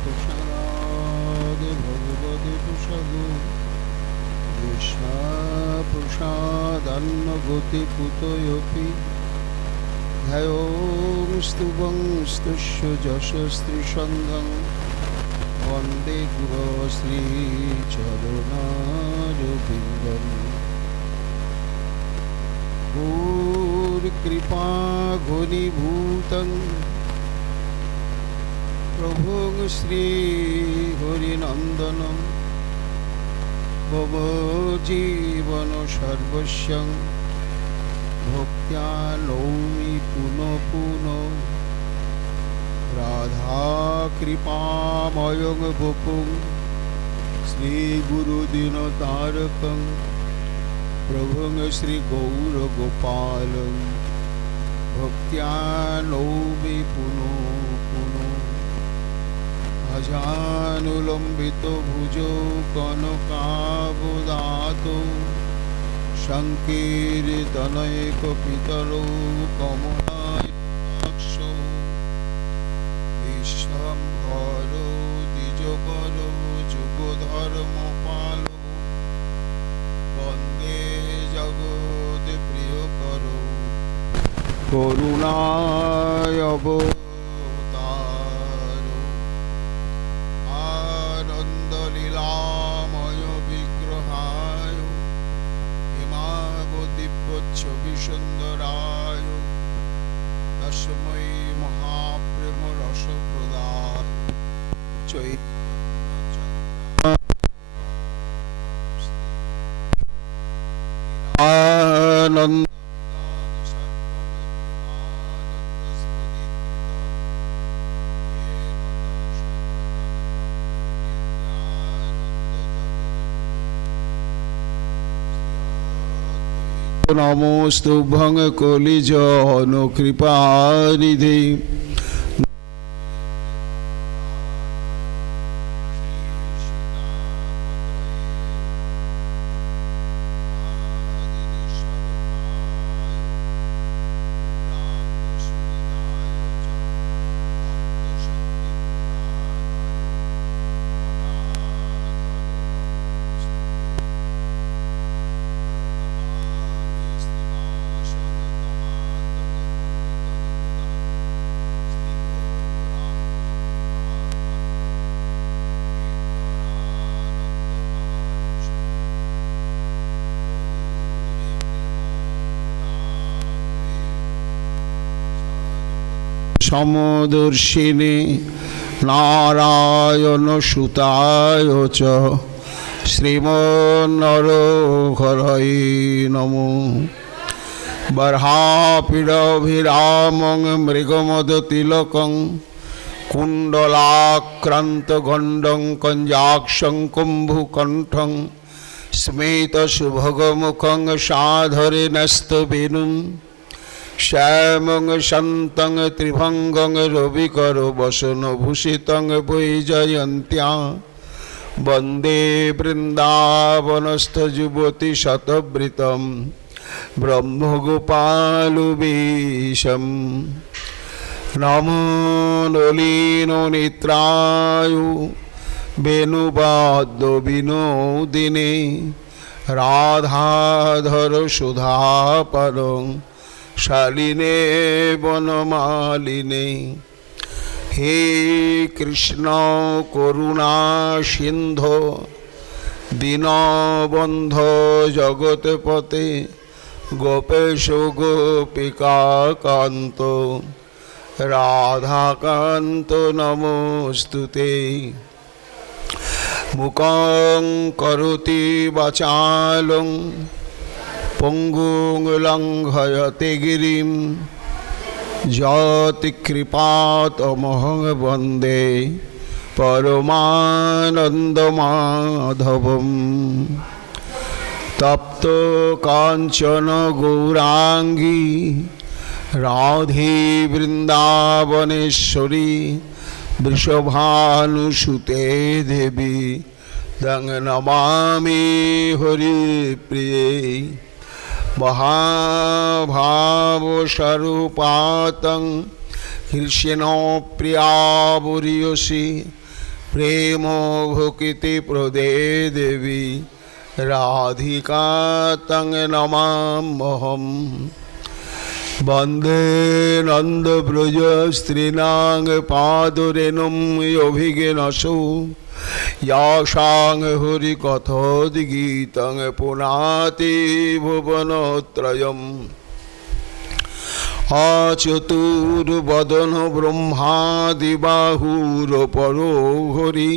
प्रसादे भगवते प्रसादो प्रसादान्नगति कुतोऽपि ध्यायोस्तुवं स्तुष्य यशस्त्रिसन्धं वन्दे गुरो श्रीचरणारविन्दम् कृपा घनीभूतं प्रभुं श्री हरिनन्दनं मम जीवन सर्वस्वं भक्त्या नौमि पुनः पुनः राधा कृपामयं वपुं श्रीगुरुदीनतारकं प्रभुं श्री गौरगोपालं भक्त्या नौमि पुनः पुनः अजानुलम्बितो भुजो कनकावदातो संकीर्तनैकपितरो कमलाक्षो विश्वम्भरो द्विजबरो जुगधर्मपालो वन्दे जगत्प्रियकरो करुणायवतारो आनन्दलीलामय विग्रहाय हिमावतीपच्छविसुन्दराय तस्मै महाप्रेमरसप्रदाय आनन्द नमोस्तुभ्यं कलिजनुकृपानिधे समदर्शिने नारायण सुताय च श्रीमन्नरहरये नमो बर्हापीडभिरामं मृगमदतिलकं कुण्डलाक्रान्तगण्डं कञ्जाक्षं कुम्भकण्ठं स्मितसुभगमुखं साधरे नस्तवेणुं श्यामं शान्तं त्रिभंगं रविकरो वसनभूषितं वैजयन्त्या वन्दे वृन्दावनस्थयुवती शतवृतं ब्रह्मगोपालवेशं नमो नलिननेत्राय वेणुवाद्यविनोदिने राधाधर सुधापरं शालिने वनमालिने हे कृष्ण करुणा सिंधो दीनबंधो जगतपते गोपेश गोपिका कांत राधाकांत नमोस्तुते मुखं करोति वाचालं पंगुं लंघयते गिरिं यत्कृपातमहं वन्दे परमानन्दमाधवम् तप्त कांचन गौरांगी राधे वृंदावनेश्वरी वृषभानुसुते देवी दंग नमामि हरिप्रिये महाभाव स्वरूपातं হৃষেন প্রিয়া বরিয়সী প্রেম ভক্তিতে প্রদে দেবী রাধিকা তং নমাম্যহম বন্দে নন্দ ব্রজ স্ত্রীণাং পাদরেণুম অভিজ্ঞনসু ইয়াসাং হরি কথোদ্গীতং পুনাতি ভুবনত্রয়ম অচতুর্বদন ব্রহ্মাদিবাহুর পরো হরি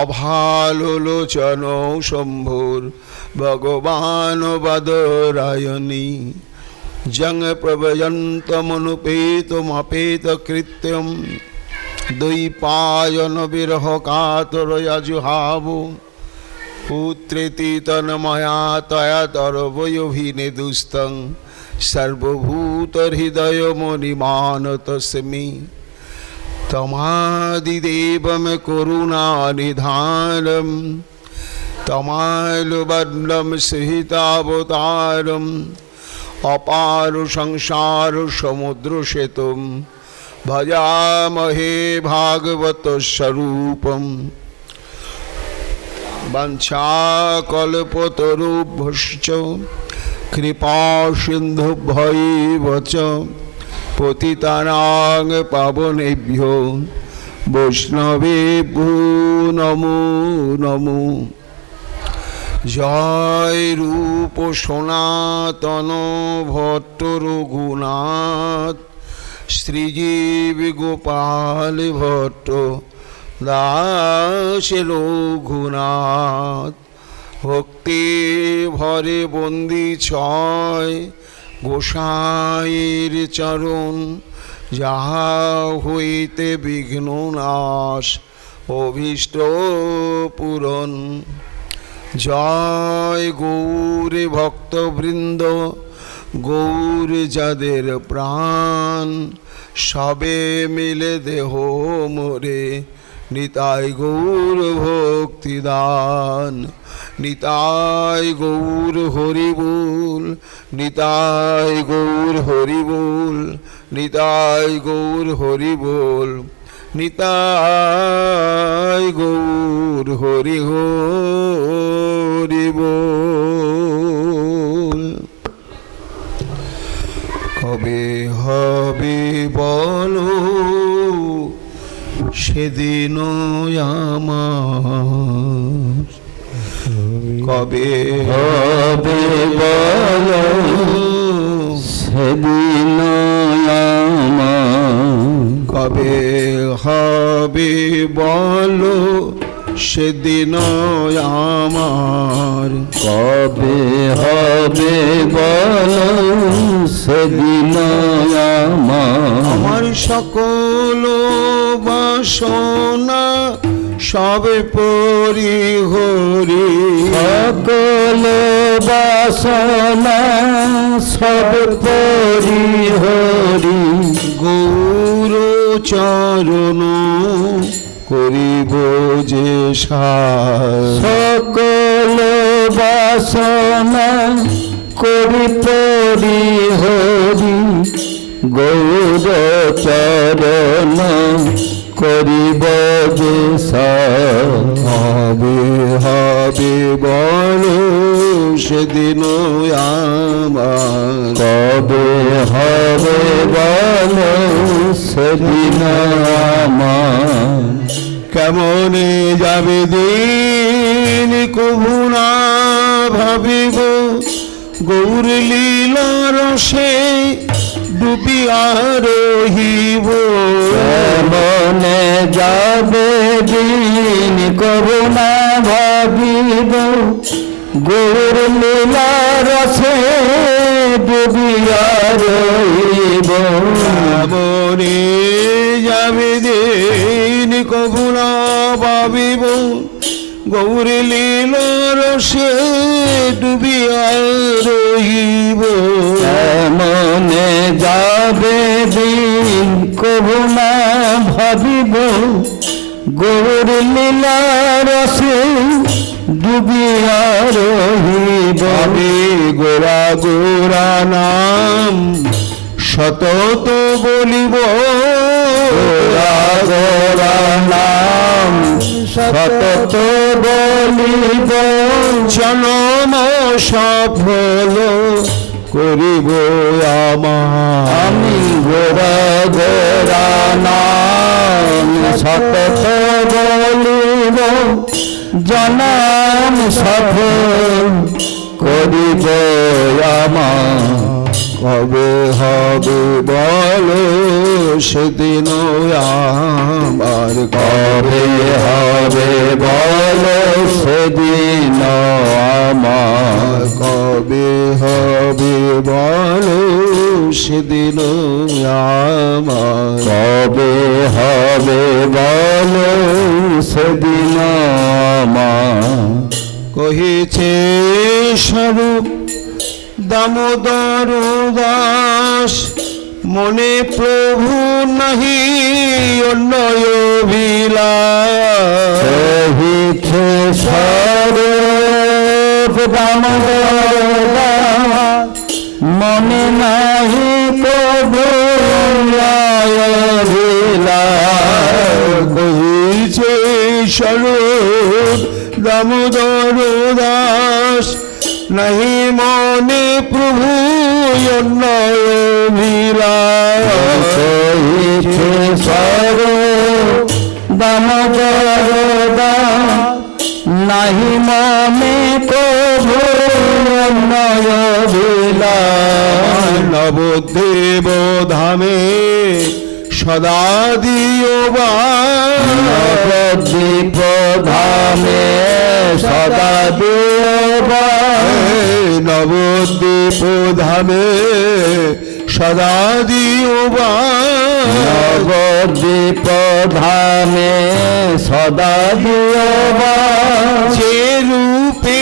অভালোচন শম্ভুর ভগবান বাদরায়ণী জং প্রভয়ন্তমনুপেতমপেত কৃত্যম দ্বৈপায়ন বিরহ কাতরয়াজুহাব পুত্রেতি তন্ময়া তয়া তরবয়োভিনেদুস্তং সর্বভূত হৃদয় মণিমানতস্মি তমাদিদেবম করুণানিধানম তমালুবর্ণম সহিতাবতারম অপার সংসার সমুদ্র সেতুম ভজামহে ভাগবত স্বরূপম বাঞ্ছাকল্পতরুভ্যশ্চ কৃপা সিন্ধুভ্যৈব চ পতিতানাং পাবনেভ্যো বৈষ্ণবেভ্যো নমো নমো। জয় রূপ সনাতন ভট্ট রঘুনাথ শ্রীজীব গোপাল ভট্ট দাস রঘুনাথ ভক্তি ভরে বন্দি ছয় গোসাইয়ের চরণ যাহা হইতে বিঘ্ন নাশ অভীষ্ট পূরণ। জয় গৌর ভক্তবৃন্দ গৌর যাদের প্রাণ সবে মিলে দেহ মোরে Nitai Gour ভক্তিদান। Nitai Gour horrible Nitai Gour horrible Nitai Gour horrible Nitai Gour Hari Hari বল। কবে হবে বলো সেদিন আমার, কবে হবে বলো সেদিন আমার, কবে হবে বলো সেদিন আমার, কবে হবে বলো সেদিন আমার সকল বাসনা সবে পরি হরি, সকল বাসনা সবে পরি হরি গৌর চরণ করিব যে সকল বাসনা করি পরি হরি গৌর চরণ করিব যে হবে হবে বলো সেদিন আমার, কবে হবে বলো সেদিন আমার। কেমনে যাবে দিন কভু না ভাবিব গৌর লীলা রসে ডুবিয়া রহিব। কেমনে যাবে দিন কভু না ভাবিব গৌর লীলা রসে ডুবিয়া রহিব। কেমনে যাবে দিন কভু না ভাবিব গৌর লীলা রসে ডুবিয়া রহিব। মনে যাবে দিন কভু না ভাবিব গৌর লীলা রসে ডুবিয়া রহিব। গোরা গোরা নাম সতত বলিব গোরা নাম, সতত বলিব জনম সফল করিব আমার। আমি গোরা নাম সতত বলিব জনম সফল করিব আমার। কবে হবে বলো সেদিন আমার, কবে হবে বলো সেদিন আমার, কবে হবে বলো সেদিন আমার, কবে হবে বলো সেদিন আমার। কহিছে স্বরূপ দামোদর দাস, মনে প্রভু নাহি অন্যয় বিলাস। কহিছে স্বরূপ দামোদর দাস, মনে নাহি প্রভু অন্যয় বিলাস। কহিছে স্বরূপ দামোদর দাস, নাহি মনে প্রভু অন্যয় বিলাস। কহিছে স্বরূপ দামোদর দাস, নাহি মনে প্রভু অন্যয় বিলাস। নবদ্বীপ ধামে সদা দিও বাস, নবদ্বীপ ধামে সদা দিও বাস। নবদ্বীপ ধামে সদা দিও বাস, নবদ্বীপ ধামে সদা দিও বাস। যে রূপে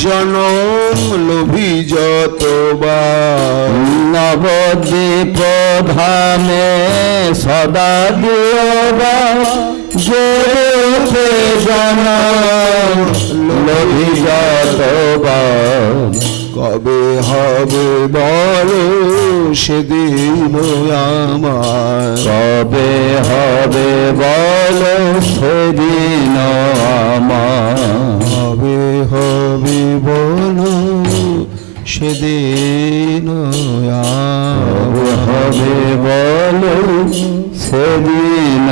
জনম লোভী যতবার, নবদ্বীপ ধামে সদা দিও বাস। যে রূপে জনম লোভী যতবার, কবে হবে বলো সেদিন আমার, কবে হবে বলো সেদিন আমার, কবে হবে বলো সেদিন হবে বলো সেদিন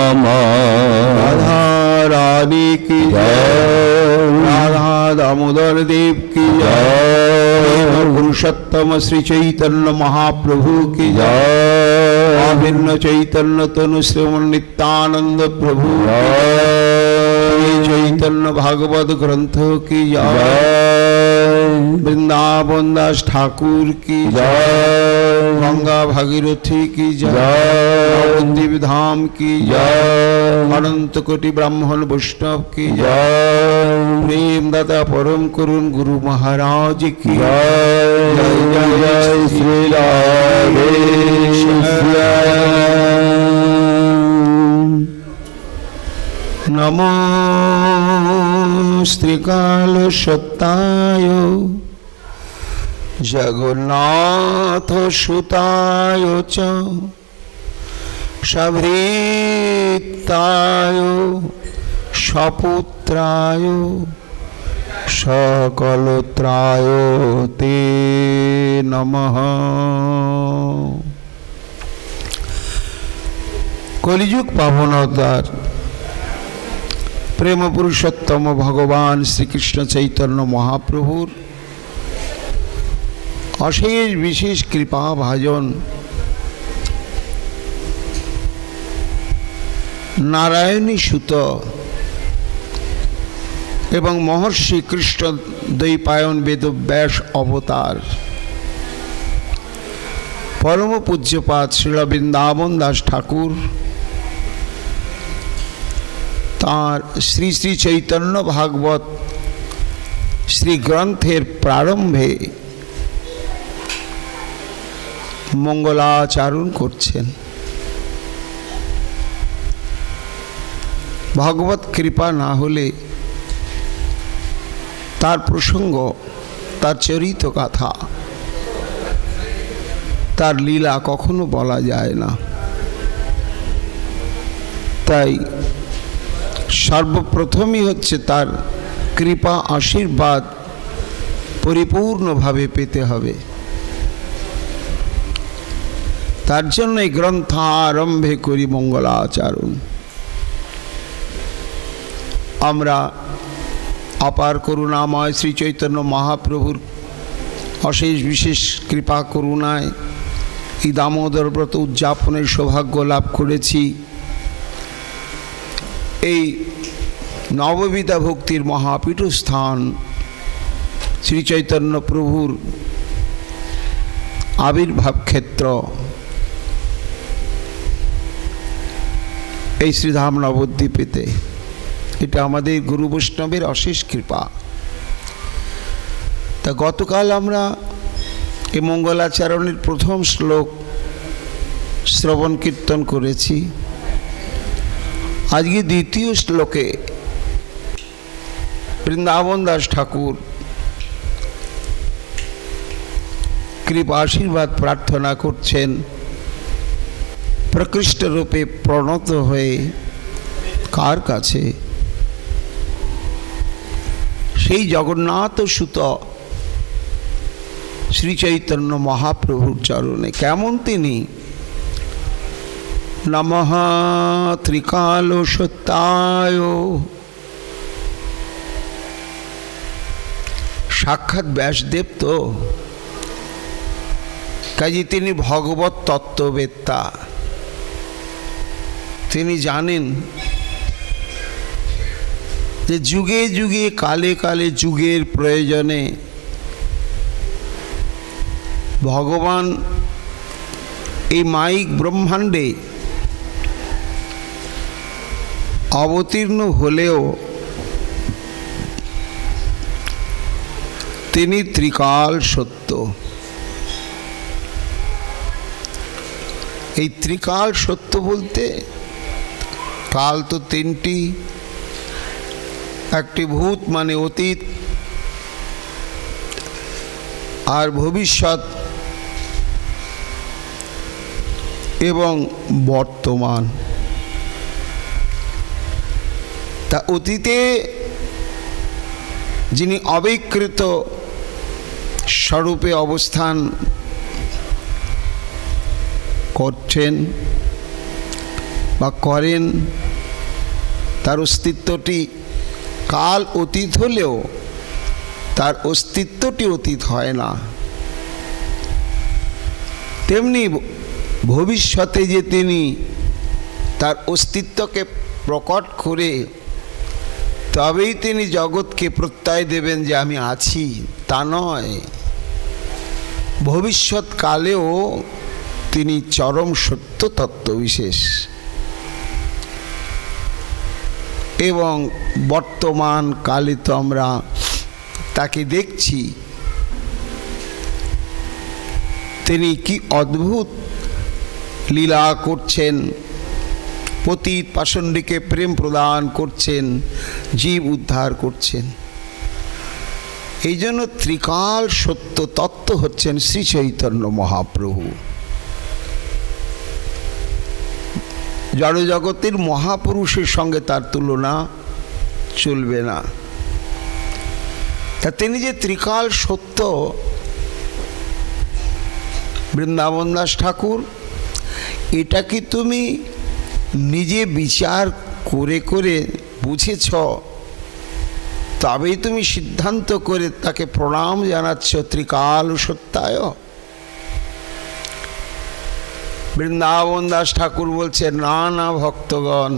আমার। রাধা রানী কি জয়, রাধা দামোদর देव की जय, पुरुषोत्तम श्री चैतन्य महाप्रभु की जय, अभिन्न चैतन्य तनु श्रीमन नित्यानंद प्रभु श्री चैतन्य भागवत ग्रंथ की जय, वृंदावन दास ठाकुर की जय, गंगा भागीरथी की जय, नवद्वीप धाम की जय, अनंत कोटि ब्राह्मण वैष्णव की जय, प्रेम दाता परम करुण गुरु महाराज की जय। जय जय श्री राधे नमो श्रीकाल सत्ताय जगन्नाथ सुताय च सभृताय सपुत्राय सकलत्राय ते नमः। कलिजुग पावन अवतार प्रेम पुरुषोत्तम भगवान श्री कृष्ण चैतन्य महाप्रभुर अशेष विशेष कृपा भाजन नारायणी सुत एवं महर्षि कृष्ण द्वैपायन वेदव्यास अवतार परम पूज्यपाद श्री वृंदावन दास ठाकुर तार श्री श्री चैतन्य भागवत श्री ग्रंथेर प्रारम्भे मंगलाचरण करछेन। भगवत कृपा ना होले तार प्रसंग तार चरित कथा তার লীলা কখনো বলা যায় না। তাই সর্বপ্রথমই হচ্ছে তার কৃপা আশীর্বাদ পরিপূর্ণভাবে পেতে হবে। তার জন্য এই গ্রন্থ আরম্ভে করি মঙ্গলাচরণ। আমরা অপার করুণাময় শ্রী চৈতন্য মহাপ্রভুর অশেষ বিশেষ কৃপা করুণায় এই দামোদর ব্রত উদযাপনের সৌভাগ্য লাভ করেছি। এই নববিধা ভক্তির মহাপীঠস্থান শ্রী চৈতন্য প্রভুর আবির্ভাব ক্ষেত্র এই শ্রীধাম নবদ্বীপেতে, এটা আমাদের গুরু বৈষ্ণবের অশেষ কৃপা। তা গতকাল আমরা এই মঙ্গলাচরণের প্রথম শ্লোক শ্রবণ কীর্তন করেছি। আজকে দ্বিতীয় শ্লোকে বৃন্দাবন দাস ঠাকুর কৃপা আশীর্বাদ প্রার্থনা করছেন, প্রকৃষ্ট রূপে প্রণত হয়ে কার কাছে? সেই জগন্নাথ সুত শ্রী চৈতন্য মহাপ্রভুর চরণে। কেমন তিনি? নমঃ ত্রিকাল সত্যায়। সাক্ষাৎ ব্যাসদেব তো, কাজে তিনি ভগবত তত্ত্ববেত্তা। তিনি জানেন যে যুগে যুগে কালে কালে যুগের প্রয়োজনে ভগবান এই মাইক ব্রহ্মাণ্ডে অবতীর্ণ হলেও তিনি ত্রিকাল সত্য। এই ত্রিকাল সত্য বলতে কাল তো তিনটি, একটি ভূত মানে অতীত, আর ভবিষ্যৎ এবং বর্তমান। তা অতীতে যিনি অবিকৃত স্বরূপে অবস্থান করছেন বা করেন, তার অস্তিত্বটি কাল অতীত হলেও তার অস্তিত্বটি অতীত হয় না। তেমনি ভবিষ্যতে যে তিনি তার অস্তিত্বকে প্রকট করে তবেই তিনি জগৎকে প্রত্যয় দেবেন যে আমি আছি, তা নয়। ভবিষ্যৎকালেও তিনি চরম সত্য তত্ত্ব বিশেষ, এবং বর্তমান কালে তো আমরা তাকে দেখছি তিনি কি অদ্ভুত লীলা করছেন, পতিত পাষণ্ডীকে প্রেম প্রদান করছেন, জীব উদ্ধার করছেন। এই জন্য ত্রিকাল সত্য তত্ত্ব হচ্ছেন শ্রী চৈতন্য মহাপ্রভু। জড় জগতের মহাপুরুষের সঙ্গে তার তুলনা চলবে না। তা তিনি যে ত্রিকাল সত্য, বৃন্দাবন দাস ঠাকুর, এটা কি তুমি নিজে বিচার করে করে বুঝেছ? তবেই তুমি সিদ্ধান্ত করে তাকে প্রণাম জানাচ্ছ ত্রিকাল সত্যায়। বৃন্দাবন দাস ঠাকুর বলছে, না না ভক্তগণ,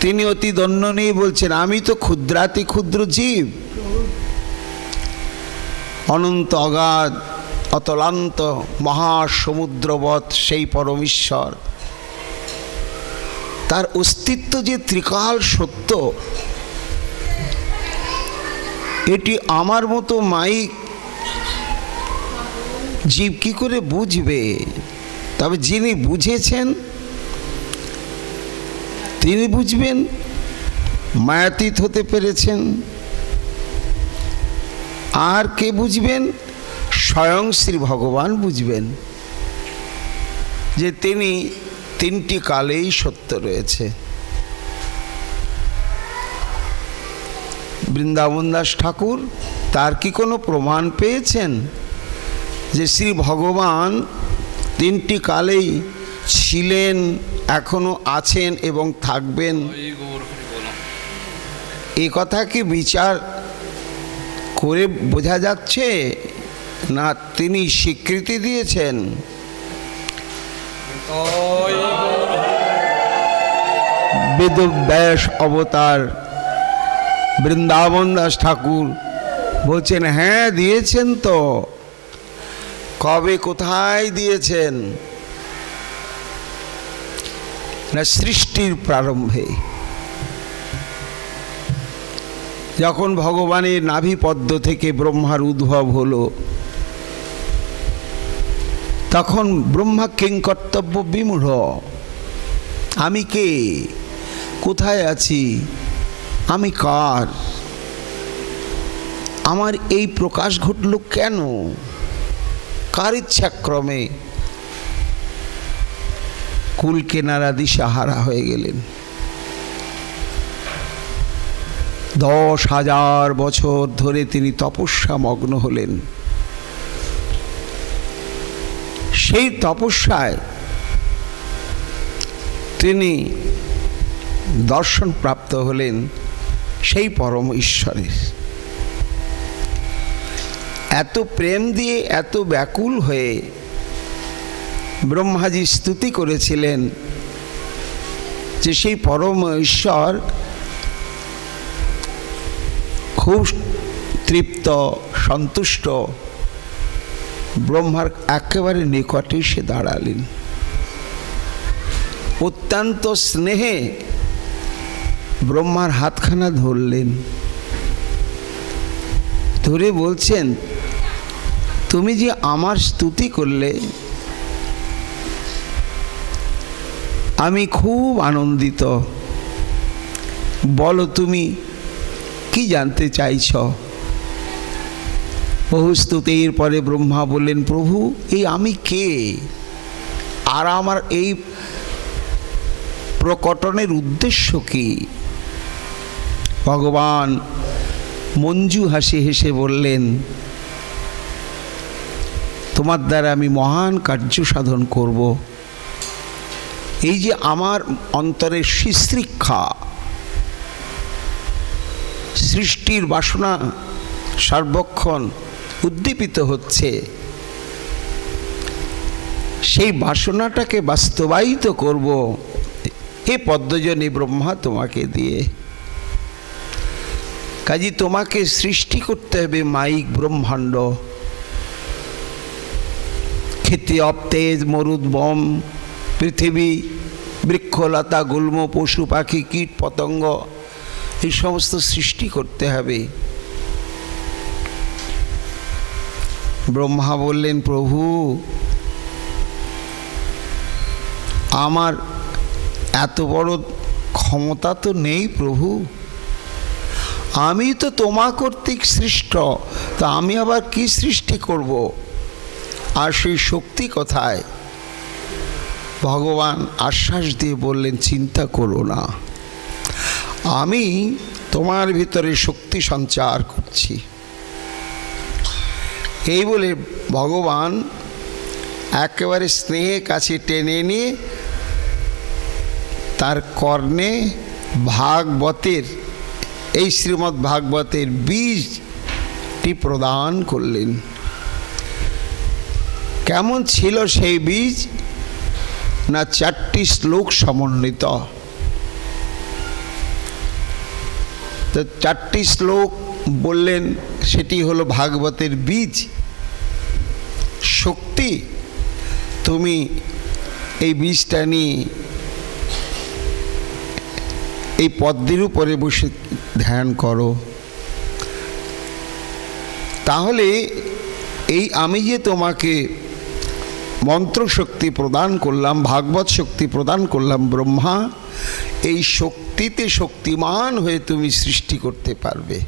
তিনি অতি দণ্ড নিয়ে বলছেন, আমি তো ক্ষুদ্রাতি ক্ষুদ্র জীব, অনন্ত অগাধ অতলান্ত মহাসমুদ্রবৎ সেই পরমেশ্বর, তার অস্তিত্ব যে ত্রিকাল সত্য, এটি আমার মতো মাইক জীব কি করে বুঝবে? তবে যিনি বুঝেছেন তিনি বুঝবেন, মায়াতীত হতে পেরেছেন। আর কে বুঝবেন? স্বয়ং শ্রী ভগবান বুঝবেন যে তিনি তিনটি কালেই সত্য রয়েছে। বৃন্দাবন দাস ঠাকুর তার কি কোনো প্রমাণ পেয়েছেন যে শ্রী ভগবান তিনটি কালেই ছিলেন, এখনো আছেন এবং থাকবেন? এ কথা কি বিচার করে বোঝা যাচ্ছে, না তিনি স্বীকৃতি দিয়েছেন? বেদব্যাস অবতার বৃন্দাবন দাস ঠাকুর বলছেন, হ্যাঁ দিয়েছেন তো। কবে, কোথায় দিয়েছেন? না সৃষ্টির প্রারম্ভে, যখন ভগবানের নাভিপদ্ম থেকে ব্রহ্মার উদ্ভব হলো, তখন ব্রহ্মা কিংকর্তব্য বিমূঢ়। আমি কে? কোথায় আছি? আমি কার? আমার এই প্রকাশ ঘটল কেন? কার ইচ্ছাক্রমে? কুল কেনারা দিশাহারা হয়ে গেলেন। 10,000 বছর ধরে তিনি তপস্যা মগ্ন হলেন। সেই তপস্যায় তিনি দর্শন প্রাপ্ত হলেন সেই পরম ঈশ্বরের। এত প্রেম দিয়ে, এত ব্যাকুল হয়ে ব্রহ্মাজি স্তুতি করেছিলেন যে সেই পরম ঈশ্বর খুব তৃপ্ত, সন্তুষ্ট, ব্রহ্মার একেবারে নিকটে এসে দাঁড়ালেন। অত্যন্ত স্নেহে ব্রহ্মার হাতখানা ধরলেন, ধরে বলছেন, তুমি যে আমার স্তুতি করলে আমি খুব আনন্দিত। বলো তুমি কি জানতে চাইছ? বহু স্তুতির পরে ব্রহ্মা বললেন, প্রভু এই আমি কে, আর আমার এই প্রকটনের উদ্দেশ্য কি? ভগবান মঞ্জু হাসি হেসে বললেন, তোমার দ্বারা আমি মহান কার্য সাধন করব। এই যে আমার অন্তরের শিশ্রিক্ষা, সৃষ্টির বাসনা সর্বক্ষণ উদ্দীপিত হচ্ছে, সেই বাসনাটাকে বাস্তবায়িত করব এ পদ্মজনী ব্রহ্মা তোমাকে দিয়ে। কাজী তোমাকে সৃষ্টি করতে হবে মাইক ব্রহ্মাণ্ড, ক্ষিতি অবতেজ মরুদ বম পৃথিবী, বৃক্ষলতা গুল্ম পশু পাখি কীট পতঙ্গ, এই সমস্ত সৃষ্টি করতে হবে। ব্রহ্মা বললেন, প্রভু আমার এত বড় ক্ষমতা তো নেই প্রভু, আমি তো তোমা কর্তৃক সৃষ্ট, তা আমি আবার কি সৃষ্টি করব? আর সেই শক্তি কোথায়? ভগবান আশ্বাস দিয়ে বললেন, চিন্তা করো না, আমি তোমার ভিতরে শক্তি সঞ্চার করছি। এই বলে ভগবান একেবারে স্নেহে কাছে টেনে নিয়ে তার কর্ণে ভাগবতের, এই শ্রীমদ্ ভাগবতের বীজটি প্রদান করলেন। কেমন ছিল সেই বীজ? না 4টি শ্লোক সমন্বিত। তো 4টি শ্লোক বললেন, সেটি হলো ভাগবতের বীজ। শক্তি, তুমি এই বীজটা নিয়ে এই পদ্মের উপরে বসে ধ্যান করো, তাহলে এই আমি যে তোমাকে মন্ত্র শক্তি প্রদান করলাম, ভাগবত শক্তি প্রদান করলাম ব্রহ্মা, এই শক্তিতে শক্তিমান হয়ে তুমি সৃষ্টি করতে পারবে।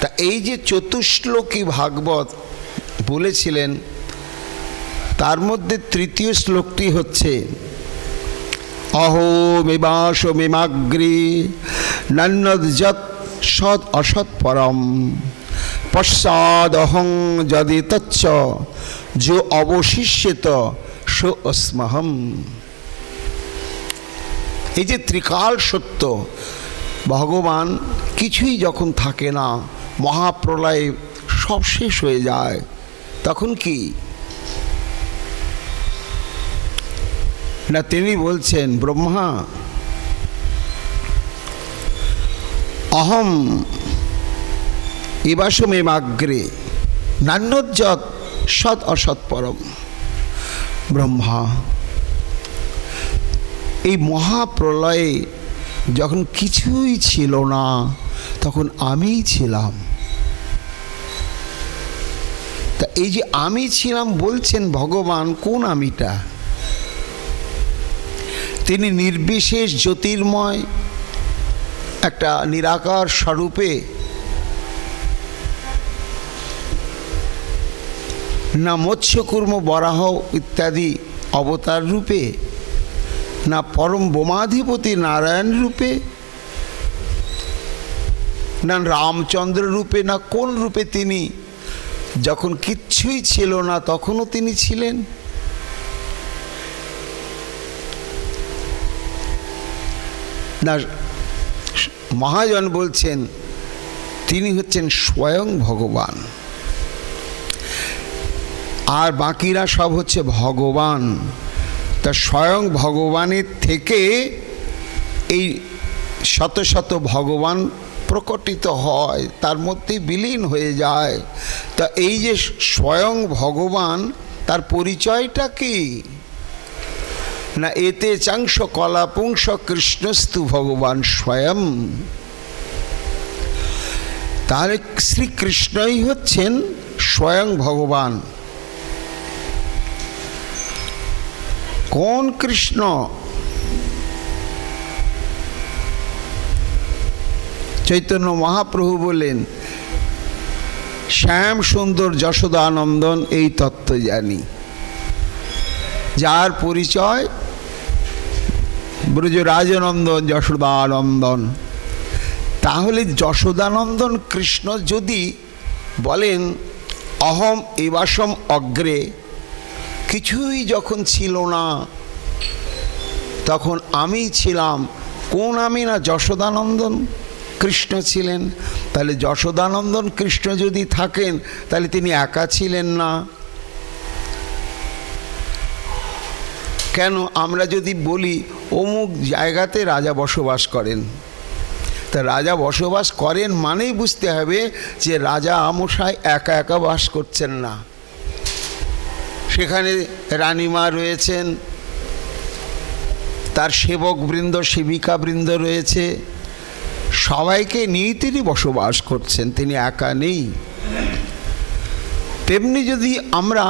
তা এই যে চতুশ্লোকী ভাগবত বলেছিলেন, তার মধ্যে তৃতীয় শ্লোকটি হচ্ছে অহোমিবাসমীমাগ্রে নন্যৎ সদ অসৎ পরম পশ্চাদহং যদি তচ্চ যো অবশিষ্যেত সো অস্মহম। এই যে ত্রিকাল সত্য, ভগবান কিছুই যখন থাকে না, মহাপ্রলয়ে সব শেষ হয়ে যায়, তখন কি না তিনি বলছেন, ব্রহ্মা অহম ইবাসমীমাগ্রে নান্যৎ সৎ অসৎ পরম। ব্রহ্মা এই মহাপ্রলয়ে যখন কিছুই ছিল না, তখন আমিই ছিলাম। তা এই যে আমি ছিলাম বলছেন ভগবান, কোন আমিটা? তিনি নির্বিশেষ জ্যোতির্ময় একটা নিরাকার স্বরূপে, না মৎস্যকূর্ম বরাহ ইত্যাদি অবতার রূপে, না পরম বোমাধিপতি নারায়ণ রূপে, না রামচন্দ্র রূপে, না কোন রূপে তিনি যখন কিচ্ছুই ছিল না তখনও তিনি ছিলেন। না মহাজন বলছেন তিনি হচ্ছেন স্বয়ং ভগবান, আর বাকিরা সব হচ্ছে ভগবান। তা স্বয়ং ভগবানের থেকে এই শত শত ভগবান প্রকটিত হয়, তার মধ্যে বিলীন হয়ে যায়। তা এই যে স্বয়ং ভগবান, তার পরিচয়টা কি? না এতে চাংশ কলা পুংস কৃষ্ণস্তু ভগবান স্বয়ং। তাহলে শ্রীকৃষ্ণই হচ্ছেন স্বয়ং ভগবান। কোন কৃষ্ণ? চৈতন্য মহাপ্রভু বলেন, শ্যাম সুন্দর যশোদানন্দন এই তত্ত্ব জানি, যার পরিচয় ব্রজরাজনন্দন যশোদানন্দন। তাহলে যশোদানন্দন কৃষ্ণ যদি বলেন অহম এবাসম অগ্রে, কিছুই যখন ছিল না তখন আমি ছিলাম। কোন আমি? না যশোদানন্দন কৃষ্ণ ছিলেন। তাহলে যশোদানন্দন কৃষ্ণ যদি থাকেন, তাহলে তিনি একা ছিলেন না কেন? আমরা যদি বলি অমুক জায়গাতে রাজা বসবাস করেন, তা রাজা বসবাস করেন মানেই বুঝতে হবে যে রাজা আমশাই একা একা বাস করছেন না, সেখানে রানীমা রয়েছেন, তার সেবকবৃন্দ সেবিকাবৃন্দ রয়েছে, সবাইকে নিয়েই তিনি বসবাস করছেন, তিনি একা নেই। তেমনি যদি আমরা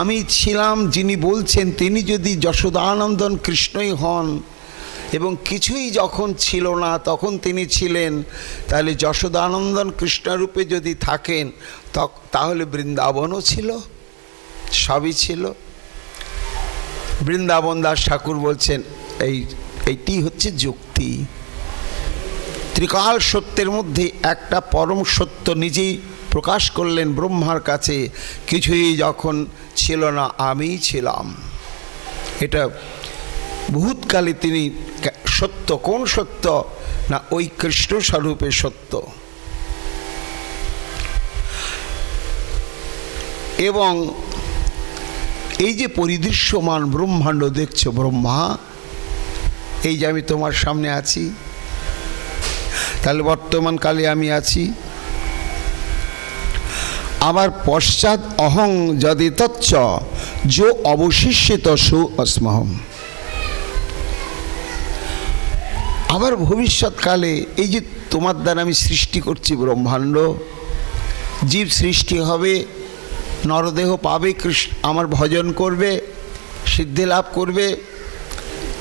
আমি ছিলাম যিনি বলছেন, তিনি যদি যশোদানন্দন কৃষ্ণই হন এবং কিছুই যখন ছিল না তখন তিনি ছিলেন, তাহলে যশোদানন্দন কৃষ্ণরূপে যদি থাকেন তাহলে বৃন্দাবনও ছিল, সবই ছিল। বৃন্দাবন দাস ঠাকুর বলছেন এইটি হচ্ছে যুক্তি। ত্রিকাল সত্যের মধ্যে একটা পরম সত্য নিজেই প্রকাশ করলেন ব্রহ্মার কাছে, কিছুই যখন ছিল না আমিই ছিলাম। এটা ভূতকালে তিনি সত্য। কোন সত্য? না ওই কৃষ্ণ স্বরূপে সত্য। এবং এই যে পরিদৃশ্যমান ব্রহ্মাণ্ড দেখছো, ব্রহ্মা এই যে আমি তোমার সামনে আছি, তাহলে বর্তমান কালে আমি আছি। আবার পশ্চাৎ অহং যদি তচ্চ যো অবশিষ্যেত সু অস্মহম। আবার ভবিষ্যৎকালে এই যে তোমার দ্বারা আমি সৃষ্টি করছি ব্রহ্মাণ্ড, জীব সৃষ্টি হবে, নরদেহ পাবে, আমার ভজন করবে, সিদ্ধি লাভ করবে,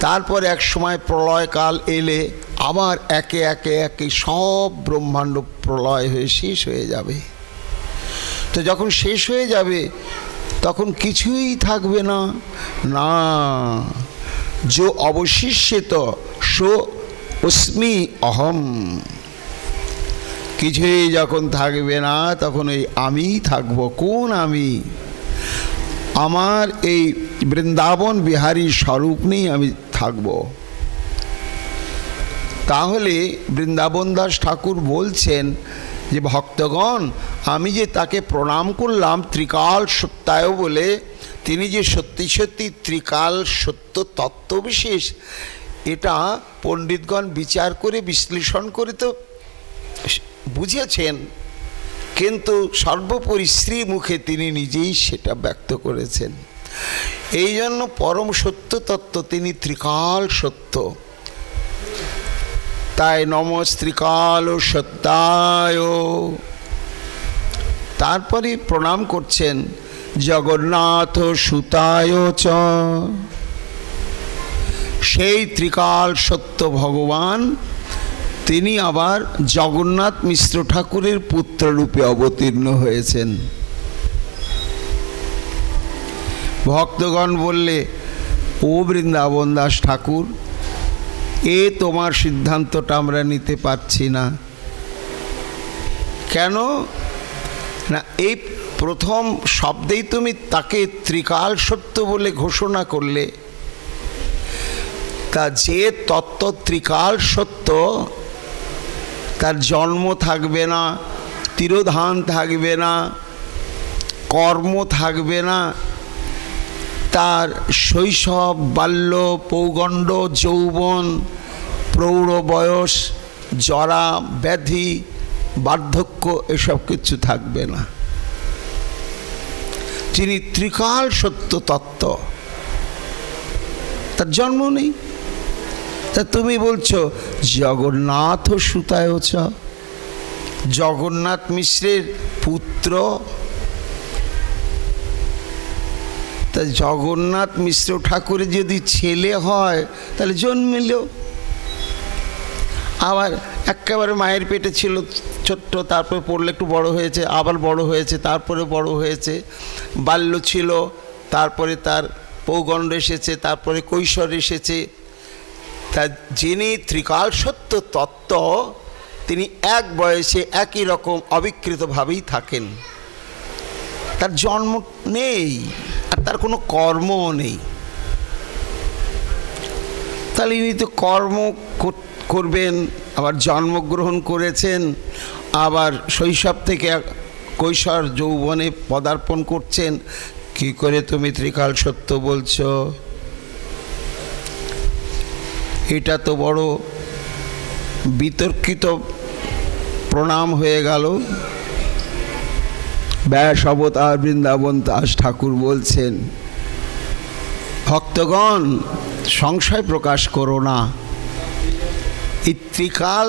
তারপর এক সময় প্রলয়কাল এলে আবার একে একে একে সব ব্রহ্মাণ্ড প্রলয় হয়ে শেষ হয়ে যাবে। তো যখন শেষ হয়ে যাবে তখন কিছুই থাকবে না। না, जो অবশিষ্যত সো অস্মি অহম। কিছুই যখন থাকবে না তখন ওই আমিই থাকবো। কোন আমি? আমার এই বৃন্দাবন বিহারী স্বরূপ নেই আমি থাকব। তাহলে বৃন্দাবন দাস ঠাকুর বলছেন যে ভক্তগণ, আমি যে তাকে প্রণাম করলাম ত্রিকাল সত্যায় বলে, তিনি যে সত্যি সত্যি ত্রিকাল সত্য তত্ত্ববিশেষ, এটা পণ্ডিতগণ বিচার করে বিশ্লেষণ করে তো বুঝেছেন, কিন্তু সর্বোপরি শ্রীমুখে তিনি নিজেই সেটা ব্যক্ত করেছেন। এই জন্য পরম সত্য তত্ত্ব তিনি ত্রিকাল সত্য। তাই নমস্ত্রিকাল সত্যায়। তারপরে প্রণাম করছেন জগন্নাথ সুতায় চ। সেই ত্রিকাল সত্য ভগবান তিনি আবার জগন্নাথ মিশ্র ঠাকুরের পুত্ররূপে অবতীর্ণ হয়েছেন। ভক্তগণ বললে, ও বৃন্দাবন দাস ঠাকুর, এ তোমার সিদ্ধান্তটা আমরা নিতে পারছি না। কেন না, এই প্রথম শব্দেই তুমি তাকে ত্রিকাল সত্য বলে ঘোষণা করলে। তা যে তত্ত্ব ত্রিকাল সত্য, তার জন্ম থাকবে না, তিরোধান থাকবে না, কর্ম থাকবে না, তার শৈশব, বাল্য, পৌগণ্ড, যৌবন, প্রৌঢ় বয়স, জরা, ব্যাধি, বার্ধক্য এসব কিছু থাকবে না। যিনি ত্রিকাল সত্য তত্ত্ব, তার জন্ম নেই। তা তুমি বলছো জগন্নাথ সুতায় চ, জগন্নাথ মিশ্রের পুত্র। তা জগন্নাথ মিশ্র ঠাকুরের যদি ছেলে হয় তাহলে জন্মিল। আবার একেবারে মায়ের পেটে ছিল ছোট্ট, তারপরে পড়লে একটু বড় হয়েছে, আবার বড় হয়েছে, তারপরে বড় হয়েছে, বাল্য ছিল, তারপরে তার পৌগণ্ড এসেছে, তারপরে কৈশোর এসেছে। তা যিনি ত্রিকাল সত্য তত্ত্ব, তিনি এক বয়সে একই রকম অবিকৃতভাবেই থাকেন। তার জন্ম নেই আর তার কোনো কর্মও নেই। তাহলে ইনি তো কর্ম করবেন, আবার জন্মগ্রহণ করেছেন, আবার শৈশব থেকে কৈশোর যৌবনে পদার্পণ করছেন। কি করে তুমি ত্রিকাল সত্য বলছো? এটা তো বড় বিতর্কিত প্রণাম হয়ে গেল। ব্যাস অবতার বৃন্দাবন দাস ঠাকুর বলছেন, ভক্তগণ সংশয় প্রকাশ করো না। এই ত্রিকাল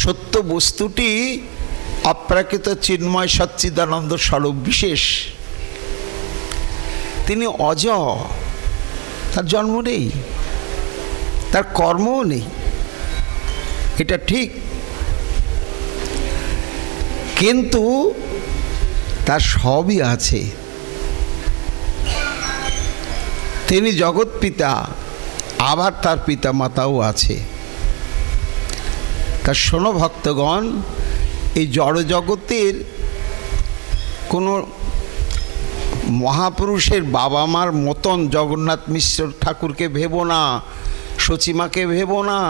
সত্য বস্তুটি অপ্রাকৃত চিন্ময় সচ্চিদানন্দ স্বরূপ বিশেষ। তিনি অজ, তার জন্ম নেই, তার কর্মও নেই, এটা ঠিক, কিন্তু তার সবই আছে। তিনি জগৎ পিতা, আবার তার পিতা মাতাও আছে। তার শোনো ভক্তগণ, এই জড় জগতের কোনো মহাপুরুষের বাবা মার মতন জগন্নাথ মিশ্র ঠাকুরকে ভেবো না, সচিমাকে ভেবো না।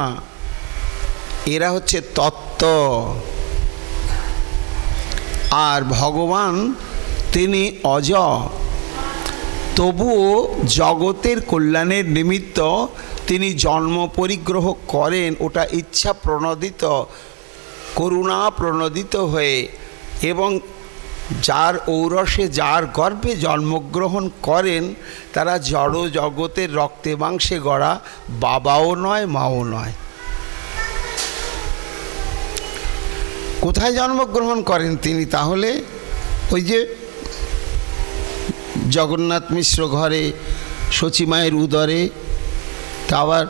এরা হচ্ছে তত্ত্ব। আর ভগবান তিনি অজ, তবুও জগতের কল্যাণের নিমিত্ত তিনি জন্ম পরিগ্রহ করেন। ওটা ইচ্ছা প্রণোদিত, করুণা প্রণোদিত হয়ে, এবং যার ঔরসে, যার গর্ভে জন্মগ্রহণ করেন, তারা জড় জগতের রক্তে মাংসে গড়া বাবাও নয়, মাও নয়। কোথায় জন্মগ্রহণ করেন তিনি? তাহলে ওই যে জগন্নাথ মিশ্র ঘরে, সচিমায়ের উদরে। তা আবার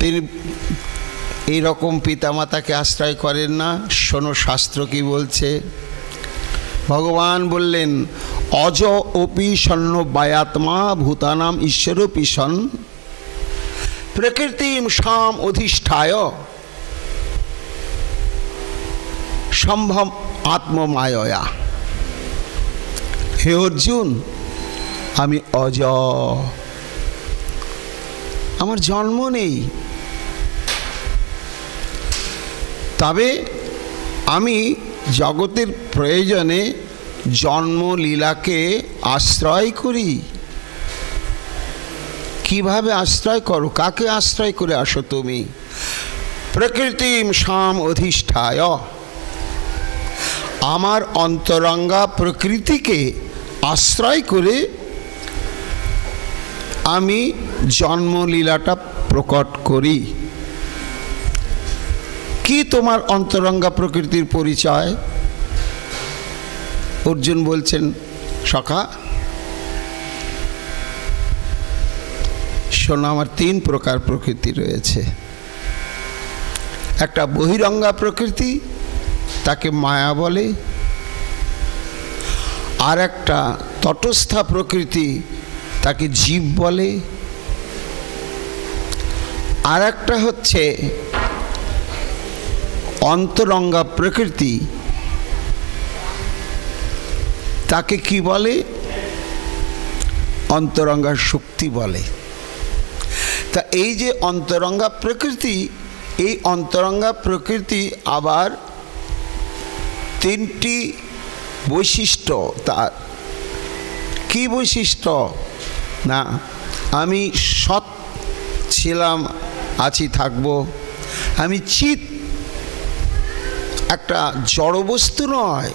তিনি এই রকম পিতামাতাকে আশ্রয় করেন না। শোনো শাস্ত্র কি বলছে। ভগবান বললেন, অজ অপি সন্ন বায়াত্মা ভূতানাম ঈশ্বরপি সন প্রকৃতিম সাম অধিষ্ঠায় সম্ভব আত্মমায়া। হে অর্জুন, আমি অজ, আমার জন্ম নেই, তবে আমি জগতের প্রয়োজনে জন্মলীলাকে আশ্রয় করি। কিভাবে আশ্রয় করো? কাকে আশ্রয় করে আসো তুমি? প্রকৃতিম সাম অধিষ্ঠায়, আমার অন্তরঙ্গা প্রকৃতিকে আশ্রয় করে আমি জন্মলীলাটা প্রকট করি। কি তোমার অন্তরঙ্গা প্রকৃতির পরিচয়? অর্জুন বলছেন, সখা শোনো, আমার 3 প্রকার প্রকৃতি রয়েছে। একটা বহিরঙ্গা প্রকৃতি, তাকে মায়া বলে। আর একটা তটস্থা প্রকৃতি, তাকে জীব বলে। আর একটা হচ্ছে অন্তরঙ্গা প্রকৃতি, তাকে কি বলে? অন্তরঙ্গা শক্তি বলে। তা এই যে অন্তরঙ্গা প্রকৃতি, এই অন্তরঙ্গা প্রকৃতি আবার 3টি বৈশিষ্ট্য। তার কি বৈশিষ্ট্য? না, আমি সৎ ছিলাম, আছি, থাকব। আমি চিৎ, একটা জড়বস্তু নয়।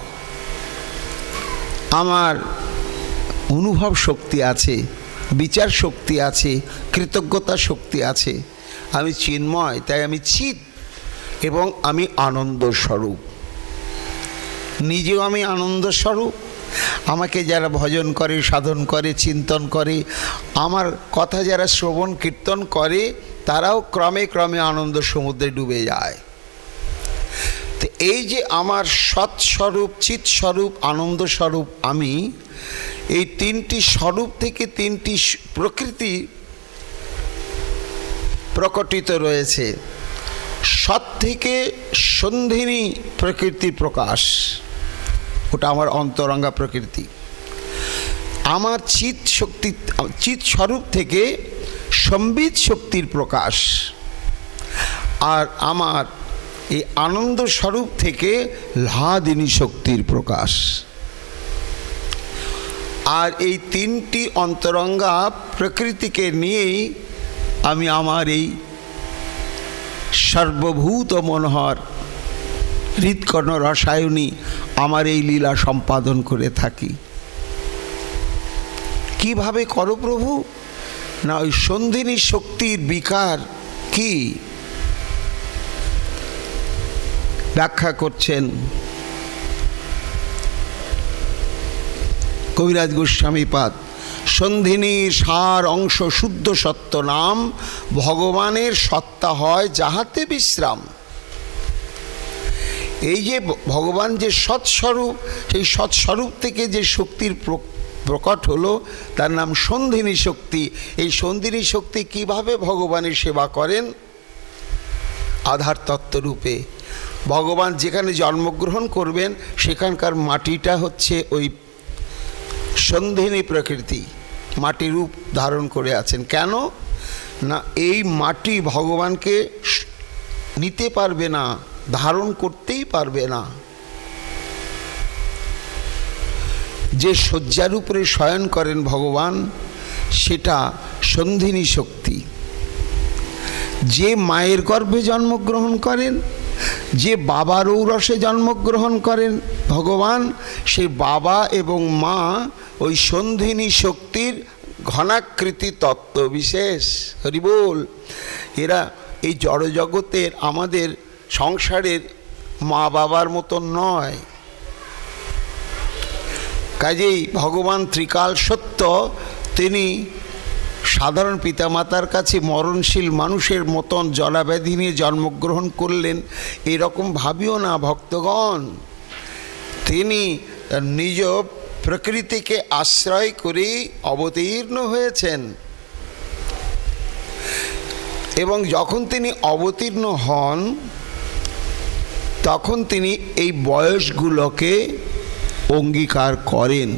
আমার অনুভব শক্তি আছে, বিচার শক্তি আছে, কৃতজ্ঞতা শক্তি আছে। আমি চিন্ময়, তাই আমি চিৎ, এবং আমি আনন্দ স্বরূপ। নিজেও আমি আনন্দ স্বরূপ। আমাকে যারা ভজন করে, সাধন করে, চিন্তন করে, আমার কথা যারা শ্রবণ কীর্তন করে, তারাও ক্রমে ক্রমে আনন্দ সমুদ্রে ডুবে যায়। তো এই যে আমার সৎস্বরূপ, চিৎস্বরূপ, আনন্দ স্বরূপ আমি, এই 3টি স্বরূপ থেকে 3টি প্রকৃতি প্রকটিত রয়েছে। সৎ থেকে সন্ধিনী প্রকৃতির প্রকাশ, ওটা আমার অন্তরঙ্গা প্রকৃতি। আমার চিৎ শক্তি, চিৎ স্বরূপ থেকে সম্বিত শক্তির প্রকাশ। আর আমার এই আনন্দ স্বরূপ থেকে লাদিনী শক্তির প্রকাশ। আর এই 3টি অন্তরঙ্গা প্রকৃতিকে নিয়েই আমি আমার এই সর্বভূত মনোহর হৃৎকর্ণ রসায়নী আমার এই লীলা সম্পাদন করে থাকি। কিভাবে করো প্রভু? না, ওই সন্ধিনী শক্তির বিকার কি ব্যাখ্যা করছেন কবিরাজ গোস্বামী পাদ। সন্ধিনীর সার অংশ শুদ্ধ সত্য নাম, ভগবানের সত্তা হয় যাহাতে বিশ্রাম। এই যে ভগবান যে সৎস্বরূপ, সেই সৎস্বরূপ থেকে যে শক্তির প্রকট হলো, তার নাম সন্ধিনী শক্তি। এই সন্ধিনী শক্তি কিভাবে ভগবানের সেবা করেন? আধার তত্ত্বরূপে। ভগবান যেখানে জন্মগ্রহণ করবেন, সেখানকার মাটিটা হচ্ছে ওই সন্ধিনী প্রকৃতি, মাটি রূপ ধারণ করে আছেন। কেন না, এই মাটি ভগবানকে নিতে পারবে না, ধারণ করতেই পারবে না। যে শয্যার উপরে শয়ন করেন ভগবান, সেটা সন্ধিনী শক্তি। যে মায়ের গর্ভে জন্মগ্রহণ করেন, যে বাবার ঔরসে জন্মগ্রহণ করেন ভগবান, সেই বাবা এবং মা ওই সন্ধিনী শক্তির ঘনাকৃতি তত্ত্ব বিশেষ। হরি বল। এরা এই জড়জগতের, আমাদের সংসারের মা বাবার মতো নয়। কাজেই ভগবান ত্রিকাল সত্য, তিনি সাধারণ পিতামাতার কাছে মরণশীল মানুষের মতন জলাব্যাধি নিয়ে জন্মগ্রহণ করলেন, এরকম ভাবিও না ভক্তগণ। তিনি নিজ প্রকৃতিকে আশ্রয় করে অবতীর্ণ হয়েছেন, এবং যখন তিনি অবতীর্ণ হন তখন তিনি এই বয়সগুলোকে অঙ্গীকার করেন।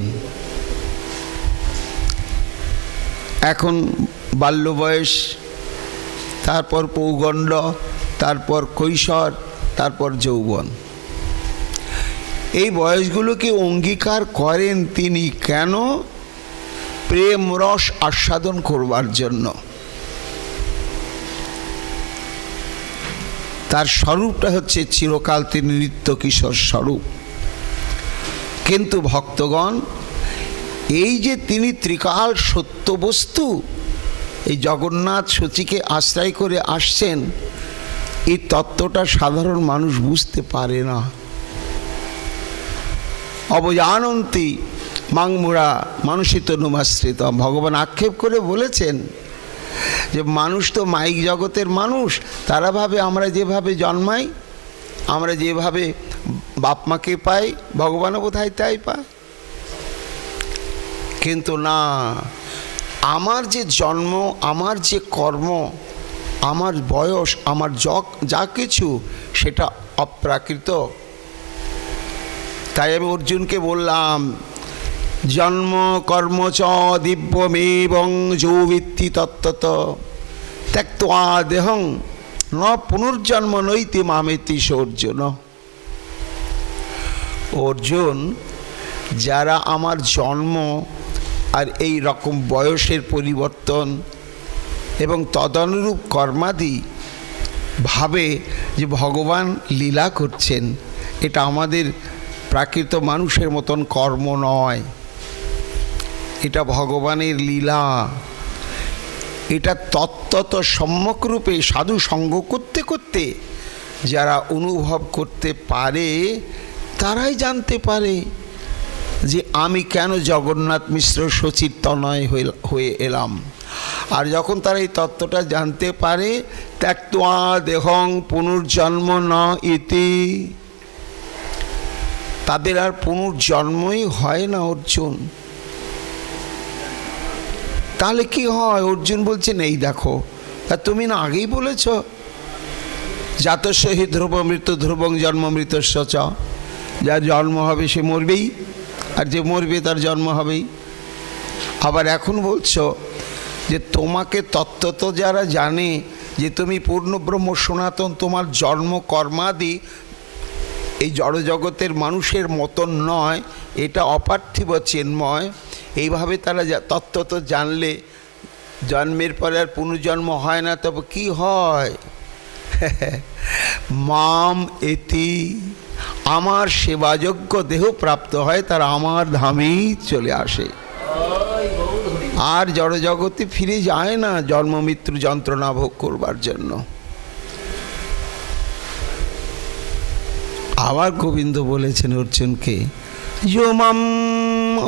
এখন বাল্য বয়স, তারপর পৌগণ্ড, তারপর কৈশোর, তারপর যৌবন। এই বয়সগুলোকে অঙ্গীকার করেন তিনি কেন? প্রেম রস আস্বাদন করবার জন্য। তার স্বরূপটা হচ্ছে চিরকাল তিনি নিত্য কিশোর স্বরূপ। কিন্তু ভক্তগণ, এই যে তিনি ত্রিকাল সত্য বস্তু, এই জগন্নাথ সচিকে আশ্রয় করে আসছেন, এই তত্ত্বটা সাধারণ মানুষ বুঝতে পারে না। অবজানন্তি মাংমুরা মানুষিত নুমাশ্রিত, ভগবান আক্ষেপ করে বলেছেন যে মানুষ তো মাইক জগতের মানুষ, তারা ভাবে আমরা যেভাবে জন্মাই, আমরা যেভাবে বাপ মাকে পাই, ভগবানও বোধহয় তাই পায়। কিন্তু না, আমার যে জন্ম, আমার যে কর্ম, আমার বয়স, আমার যা কিছু, সেটা অপ্রাকৃত। তাই আমি অর্জুনকে বললাম, জন্ম কর্ম চ দিব্যমেবং যৌবিত্তি তত্ত্বত ত্যক্ত্বা দেহং ন পুনর্জন্ম নৈতি মামেতি অর্জুন। অর্জুন, যারা আমার জন্ম আর এই রকম বয়সের পরিবর্তন এবং তদনুরূপ কর্মাদি ভাবে যে ভগবান লীলা করছেন, এটা আমাদের প্রাকৃত মানুষের মতন কর্ম নয়, এটা ভগবানের লীলা। এটা তত্ত্বত সম্যকরূপে সাধু সঙ্গ করতে করতে যারা অনুভব করতে পারে, তারাই জানতে পারে যে আমি কেন জগন্নাথ মিশ্র সচির তনয় হয়ে এলাম। আর যখন তারা এই তত্ত্বটা জানতে পারে, ত্যক্ত্বা দেহং পুনর্জন্ম ন ইতি, তাদের আর পুনর্জন্মই হয় না অর্জুন। তাহলে কি হয়? অর্জুন বলছেন, এই দেখো, তা তুমি না আগেই বলেছ জাতস্য হি ধ্রুব মৃত্যু ধ্রুবং জন্ম মৃতস্য চ, যার জন্ম হবে সে মরবেই, আর যে মরবে তার জন্ম হবেই। আবার এখন বলছো যে তোমাকে তত্ত্বত যারা জানে যে তুমি পূর্ণ ব্রহ্ম সনাতন, তোমার জন্ম কর্মাদি এই জড়জগতের মানুষের মতন নয়, এটা অপার্থিব চিন্ময়, এইভাবে তারা তত্ত্বত জানলে জন্মের পরে আর পুনর্জন্ম হয় না, তবে কি হয়? মাম এতি, আমার সেবাযোগ্য দেহ প্রাপ্ত হয়, তারা আমার ধামেই চলে আসে, আর জড়জগতে ফিরে যায় না জন্ম মৃত্যু যন্ত্রণা ভোগ করবার জন্য। আবার গোবিন্দ বলেছেন অর্জুনকে, যোমাম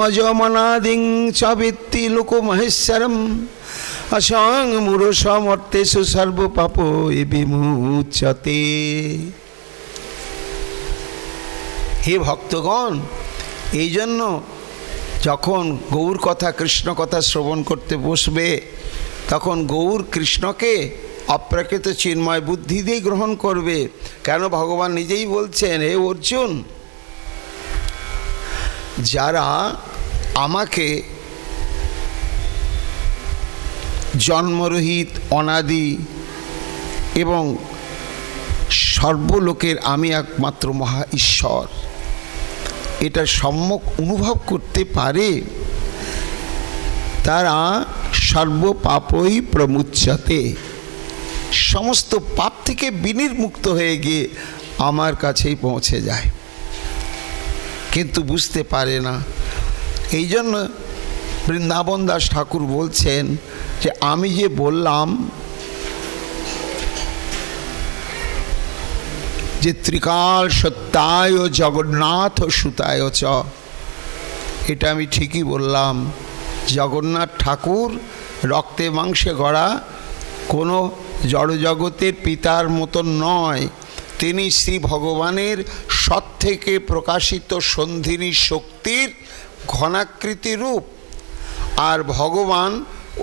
অজমনাদিং চ বিত্তি লোকমহেশ্বরম অসং মূঢ়সমর্তেষু সর্বপাপ বিমুচ্যতে। হে ভক্তগণ, এই জন্য যখন গৌর কথা কৃষ্ণ কথা শ্রবণ করতে বসবে, তখন গৌর কৃষ্ণকে অপ্রাকৃত চিন্ময় বুদ্ধি দিয়ে গ্রহণ করবে। কেন? ভগবান নিজেই বলছেন, হে অর্জুন, যারা আমাকে জন্মরহিত অনাদি এবং সর্বলোকের আমি একমাত্র মহা ঈশ্বর, এটা সম্যক অনুভব করতে পারে, তারা সর্বপাপই প্রমুচ্যতে, সমস্ত পাপ থেকে বিনির্মুক্ত হয়ে গিয়ে আমার কাছেই পৌঁছে যায়, কিন্তু বুঝতে পারে না। এই জন্য বৃন্দাবন দাস ঠাকুর বলছেন যে আমি যে বললাম যে ত্রিকাল সত্যায় জগন্নাথ সুতায় চ, এটা আমি ঠিকই বললাম, জগন্নাথ ঠাকুর রক্তে মাংসে গড়া কোনো জড়জগতের পিতার মতো নয়, তিনি শ্রী ভগবানের সৎ থেকে প্রকাশিত সন্ধিনী শক্তির ঘনাকৃতি রূপ। আর ভগবান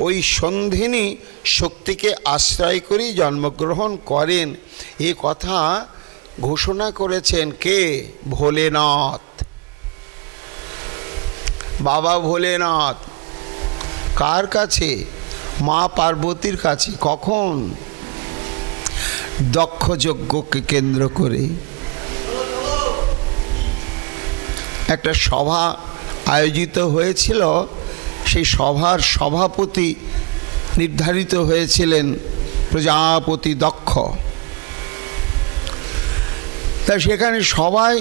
ওই সন্ধিনী শক্তিকে আশ্রয় করেই জন্মগ্রহণ করেন, এ কথা ঘোষণা করেছেন কে? ভোলেনাথ, বাবা ভোলেনাথ। কার কাছে? মা পার্বতীর কাছে। কখন? দক্ষ যজ্ঞকে কেন্দ্র করে একটা সভা আয়োজিত হয়েছিল। সেই সভার সভাপতি নির্ধারিত হয়েছিলেন প্রজাপতি দক্ষ। তা সেখানে সবাই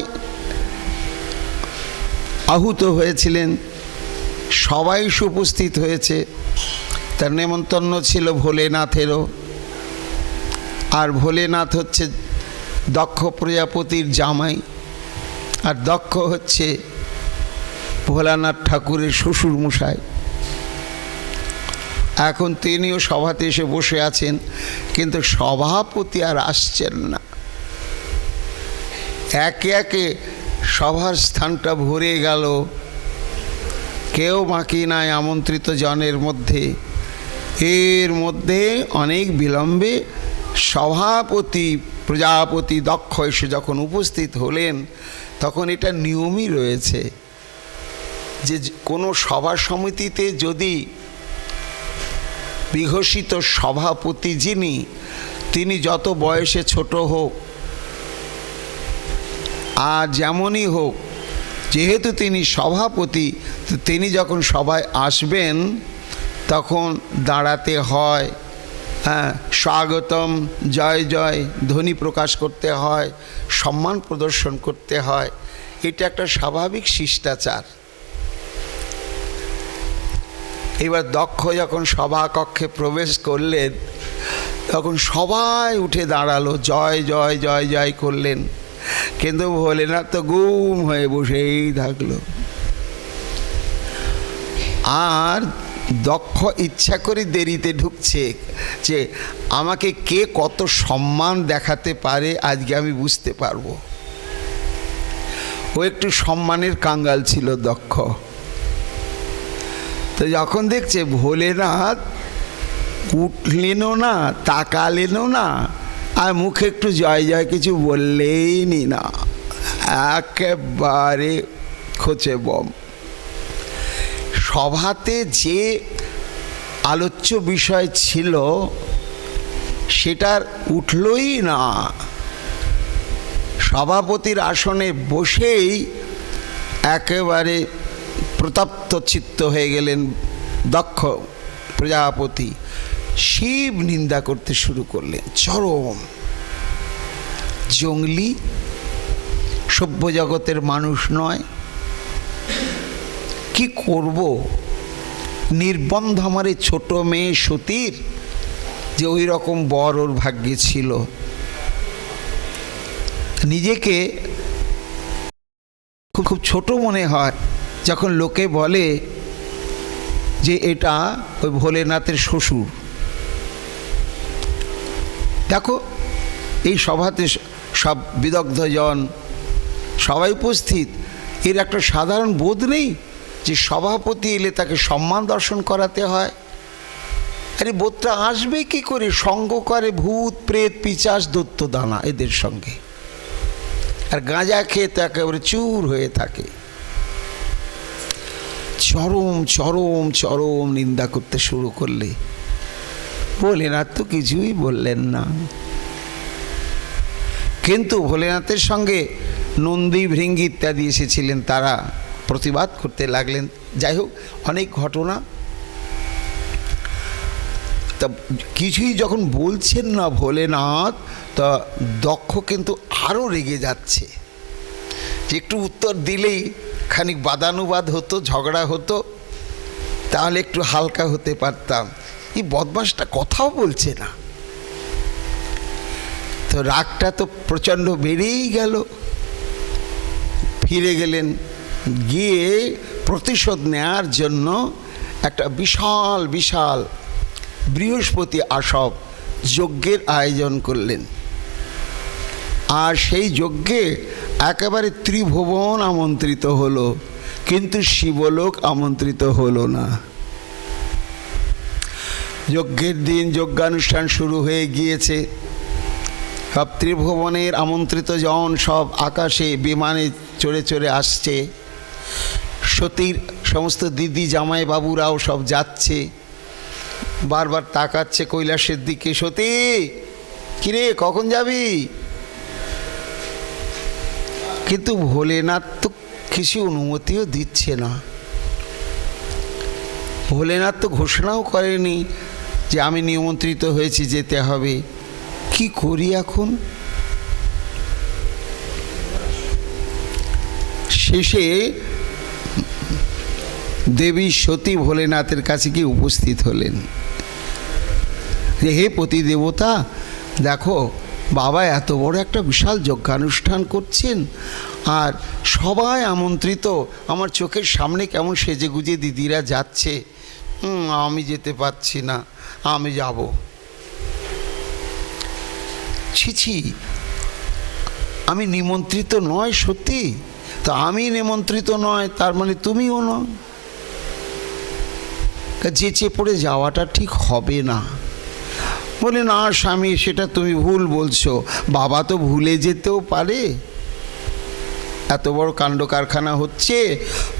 আহুত হয়েছিলেন, সবাই উপস্থিত হয়েছে। তার নেমন্তন্ন ছিল ভোলেনাথেরও। আর ভোলেনাথ হচ্ছে দক্ষ প্রজাপতির জামাই, আর দক্ষ হচ্ছে ভোলানাথ ঠাকুরের শ্বশুর মশাই। এখন তিনিও সভাতে এসে বসে আছেন, কিন্তু সভাপতি আর আসছেন না। একে একে সভার স্থানটা ভরে গেল, কেউ বাকি নাই আমন্ত্রিত জনের মধ্যে। এর মধ্যে অনেক বিলম্বে সভাপতি প্রজাপতি দক্ষ এসে যখন উপস্থিত হলেন, তখন এটা নিয়মই রয়েছে যে কোনো সভা সমিতিতে যদি বিঘোষিত সভাপতি যিনি, তিনি যত বয়সে ছোট হোক আর যেমনই হোক, যেহেতু তিনি সভাপতি, তিনি যখন সভায় আসবেন তখন দাঁড়াতে হয়, হ্যাঁ, স্বাগতম জয় জয় ধ্বনি প্রকাশ করতে হয়, সম্মান প্রদর্শন করতে হয়। এটা একটা স্বাভাবিক শিষ্টাচার। এবার দক্ষ যখন সভাকক্ষে প্রবেশ করলেন, তখন সবাই উঠে দাঁড়ালো, জয় জয় জয় জয় করলেন। কিন্তু ভোলেনাথ তো গুম হয়ে বসেই থাকলো। আর দক্ষ ইচ্ছা করে দেরিতে ঢুকছে যে আমাকে কে কত সম্মান দেখাতে পারে আজকে আমি বুঝতে পারবো। ও একটু সম্মানের কাঙ্গাল ছিল দক্ষ। তো যখন দেখছে ভোলেনাথ উঠলেনও না, তাকালেনও না, আর মুখে একটু জয় জয় কিছু বললেইনি না, একেবারে খোঁচে বম। সভাতে যে আলোচ্য বিষয় ছিল সেটার উঠলই না। সভাপতির আসনে বসেই একেবারে প্রতপ্ত চিত্ত হয়ে গেলেন দক্ষ প্রজাপতি। শিব নিন্দা করতে শুরু করলেন, চরম জঙ্গলি, সভ্য জগতের মানুষ নয়। কি করব? নির্বন্ধ আমার এই ছোট মেয়ে সতীর যে ওই রকম বর ওর ভাগ্যে ছিল। নিজেকে খুব ছোট মনে হয় যখন লোকে বলে যে এটা ওই ভোলেনাথের শ্বশুর। দেখো, এই সভাতে সব বিদগ্ধজন সবাই উপস্থিত, এর একটা সাধারণ বোধ নেই যে সভাপতি এলে তাকে সম্মান দর্শন করাতে হয়। আরে বোধটা আসবে কি করে? সঙ্গ করে ভূত প্রেত পিচাস দৈত্য দানা এদের সঙ্গে, আর গাঁজা খেয়ে তো একেবারে চুর হয়ে থাকে। চরম চরম চরম নিন্দা করতে শুরু করলে ভোলেনাথ তো কিছুই বললেন না। কিন্তু ভোলেনাথের সঙ্গে নন্দী ভৃঙ্গি ইত্যাদি এসেছিলেন, তারা প্রতিবাদ করতে লাগলেন। যাই হোক, অনেক ঘটনা। তা কিছুই যখন বলছেন না ভোলেনাথ, তা দক্ষ কিন্তু আরও রেগে যাচ্ছে যে একটু উত্তর দিলেই খানিক বাদানুবাদ হতো, ঝগড়া হতো, তাহলে একটু হালকা হতে পারতাম। এই বদমাসটা কথাও বলছে না। তো রাগটা তো প্রচণ্ড বেড়েই গেল। ফিরে গেলেন, গিয়ে প্রতিশোধ নেওয়ার জন্য একটা বিশাল বিশাল বৃহস্পতি আসব যজ্ঞের আয়োজন করলেন। আর সেই যজ্ঞে একেবারে ত্রিভুবন আমন্ত্রিত হলো, কিন্তু শিবলোক আমন্ত্রিত হলো না। যজ্ঞের দিন যজ্ঞানুষ্ঠান শুরু হয়ে গিয়েছে। সব ত্রিভুবনের আমন্ত্রিত জন সব আকাশে বিমানে চড়ে চড়ে আসছে। সতীর সমস্ত দিদি জামাই বাবুরাও সব যাচ্ছে, বারবার তাকাচ্ছে কৈলাসের দিকে। সতী, কিরে কখন যাবি? কিন্তু ভোলেনাথ তো কিছু অনুমতিও দিচ্ছে না। ভোলেনাথ তো ঘোষণাও করেনি যে আমি নিমন্ত্রিত হয়েছি, যেতে হবে। কি করি এখন? শেষে দেবী সতী ভোলেনাথের কাছে গিয়ে উপস্থিত হলেন যে হে পতি দেবতা, দেখো বাবা এত বড় একটা বিশাল যজ্ঞানুষ্ঠান করছেন, আর সবাই আমন্ত্রিত। আমার চোখের সামনে কেমন সেজে গুজে দিদিরা যাচ্ছে, আমি যেতে পারছি না, আমি যাব। ছি, আমি নিমন্ত্রিত নয় সত্যি তো? আমি নিমন্ত্রিত নয় তার মানে তুমিও নয়। যেচে পড়ে যাওয়াটা ঠিক হবে না। বলে না স্বামী, সেটা তুমি ভুল বলছো। বাবা তো ভুলে যেতেও পারে। এত বড় কাণ্ড কারখানা হচ্ছে,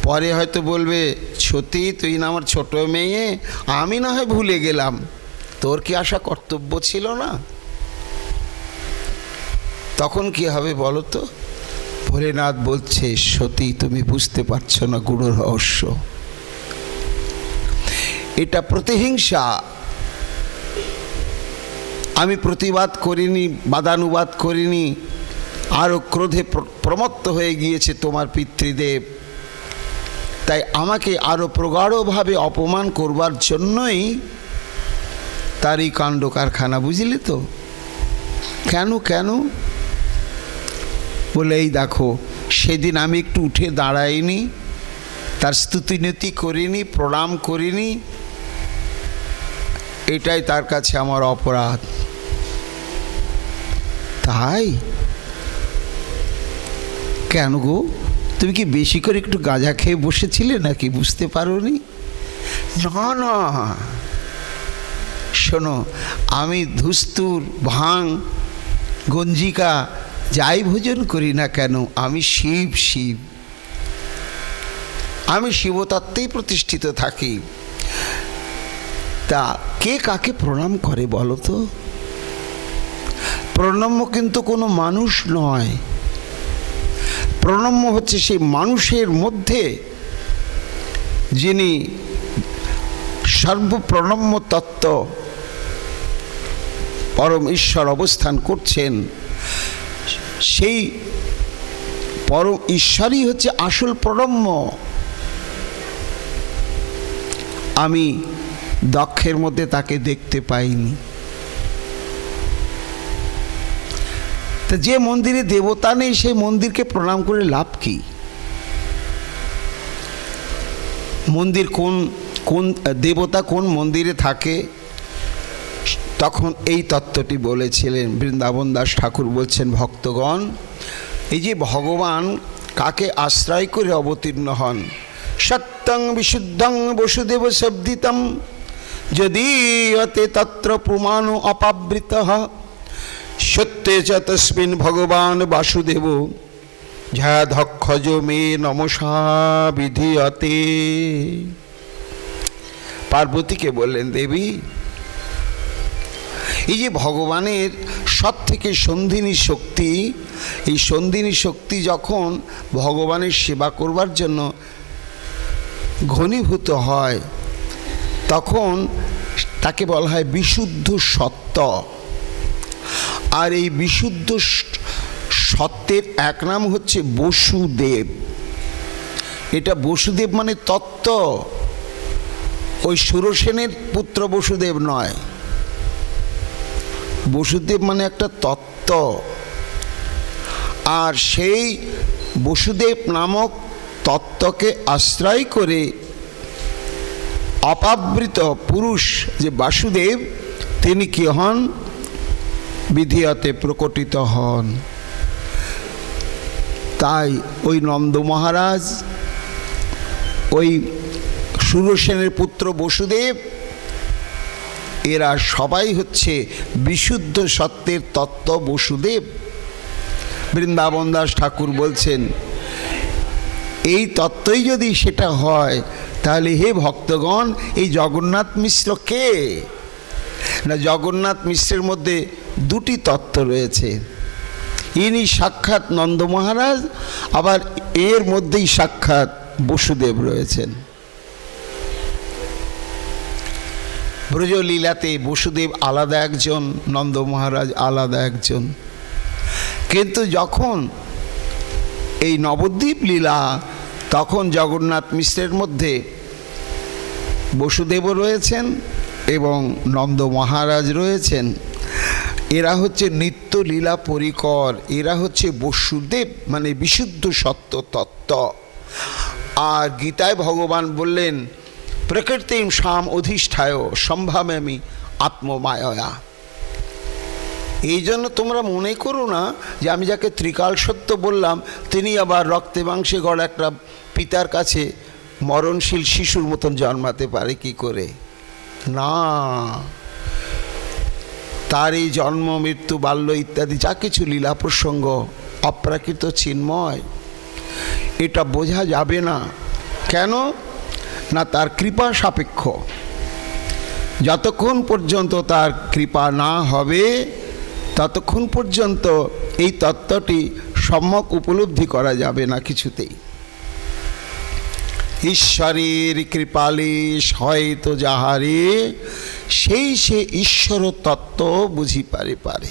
পরে হয়তো বলবে সত্যি তুই না আমার ছোট মেয়ে, আমি না হয় ভুলে গেলাম, তোর কি আসা কর্তব্য ছিল না? তখন কি হবে বলো তো? ভোলেনাথ বলছে সতী তুমি বুঝতে পারছো না গুরু রহস্য। এটা প্রতিহিংসা। আমি প্রতিবাদ করিনি, বাদানুবাদ করিনি, আরও ক্রোধে প্রমত্ত হয়ে গিয়েছে তোমার পিতৃদেব, তাই আমাকে আরও প্রগাঢ়ভাবে অপমান করবার জন্যই তার এই কাণ্ড কারখানা। বুঝলি তো? কেন কেন? বলে এই দেখো, সেদিন আমি একটু উঠে দাঁড়াইনি, তার স্তুতিনতি করিনি, প্রণাম করিনি, এটাই তার কাছে আমার অপরাধ। তাই? কেন গো, তুমি কি বেশি করে একটু গাঁজা খেয়ে বসেছিলে নাকি? বুঝতে পারোনি? না না, শোনো, আমি ধুস্তুর, ভাং, গঞ্জিকা যাই ভোজন করি না কেন, আমি শিব। আমি শিবতত্ত্বেই প্রতিষ্ঠিত থাকি। তা কে কাকে প্রণাম করে বলো তো? প্রণম্য কিন্তু কোনো মানুষ নয়। প্রণম্য হচ্ছে সেই মানুষের মধ্যে যিনি সর্বপ্রণম্য তত্ত্ব পরম ঈশ্বর অবস্থান করছেন, সেই পরম ঈশ্বরই হচ্ছে আসল প্রণম্য। আমি দক্ষের মধ্যে তাকে দেখতে পাইনি। তা যে মন্দিরে দেবতা নেই সেই মন্দিরকে প্রণাম করে লাভ কি? মন্দির কোন দেবতা কোন মন্দিরে থাকে, তখন এই তত্ত্বটি বলেছিলেন বৃন্দাবন দাস ঠাকুর। বলছেন ভক্তগণ, এই যে ভগবান কাকে আশ্রয় করে অবতীর্ণ হন, সত্যং বিশুদ্ধং বসুদেব শব্দিতম যদিয়তে তত্র পুমানো অপাবৃত সত্যে চ তস্মিন ভগবান বাসুদেব ঝাধক্ষজ মে নমসা বিধিয়তে। পার্বতীকে বললেন, দেবী, এই যে ভগবানের সব থেকে সন্ধিনী শক্তি, এই সন্ধিনী শক্তি যখন ভগবানের সেবা করবার জন্য ঘনীভূত হয়, তখন তাকে বলা হয় বিশুদ্ধ সত্ত্ব। আর এই বিশুদ্ধ সত্ত্বের এক নাম হচ্ছে বসুদেব। এটা বসুদেব মানে তত্ত্ব, ওই সুরসেনের পুত্র বসুদেব নয়। বসুদেব মানে একটা তত্ত্ব। আর সেই বসুদেব নামক তত্ত্বকে আশ্রয় করে অপাবৃত পুরুষ যে বাসুদেব, তিনি কি হন? বিধিয়তে প্রকটিত হন। তাই ওই নন্দ মহারাজ, ওই সুরসেনের পুত্র বসুদেব, এরা সবাই হচ্ছে বিশুদ্ধ সত্যের তত্ত্ব বসুদেব। বৃন্দাবন দাস ঠাকুর বলছেন, এই তত্ত্বই যদি সেটা হয়, তাহলে হে ভক্তগণ, এই জগন্নাথ মিশ্র কে? না, জগন্নাথ মিশ্রের মধ্যে দুটি তত্ত্ব রয়েছে। ইনি সাক্ষাৎ নন্দ মহারাজ, আবার এর মধ্যেই সাক্ষাৎ বসুদেব রয়েছেন। ব্রজলীলাতে বসুদেব আলাদা একজন, নন্দ মহারাজ আলাদা একজন। কিন্তু যখন এই নবদ্বীপ লীলা, তখন জগন্নাথ মিশ্রের মধ্যে বসুদেবও রয়েছেন এবং নন্দ মহারাজ রয়েছেন। এরা হচ্ছে নিত্য লীলা পরিকর, এরা হচ্ছে বসুদেব, মানে বিশুদ্ধ সত্য তত্ত্ব। আর গীতায় ভগবান বললেন, প্রকৃতিম শাম অধিষ্ঠায় সম্ভাব্যামি আত্মমায়া। এই জন্য তোমরা মনে করো না যে আমি যাকে ত্রিকাল সত্য বললাম, তিনি আবার রক্তে মাংসে গড়া একটা পিতার কাছে মরণশীল শিশুর মতন জন্মাতে পারে কি করে? না, তার এই জন্ম, মৃত্যু, বাল্য ইত্যাদি যা কিছু লীলা প্রসঙ্গ অপ্রাকৃত চিন্ময়, এটা বোঝা যাবে না। কেন না, তার কৃপা সাপেক্ষ। যতক্ষণ পর্যন্ত তার কৃপা না হবে, ততক্ষণ পর্যন্ত এই তত্ত্বটি সম্যক উপলব্ধি করা যাবে না কিছুতেই। ঈশ্বরের কৃপালে হয়তো যাহারে, সেই সে ঈশ্বর তত্ত্ব বুঝি পারে।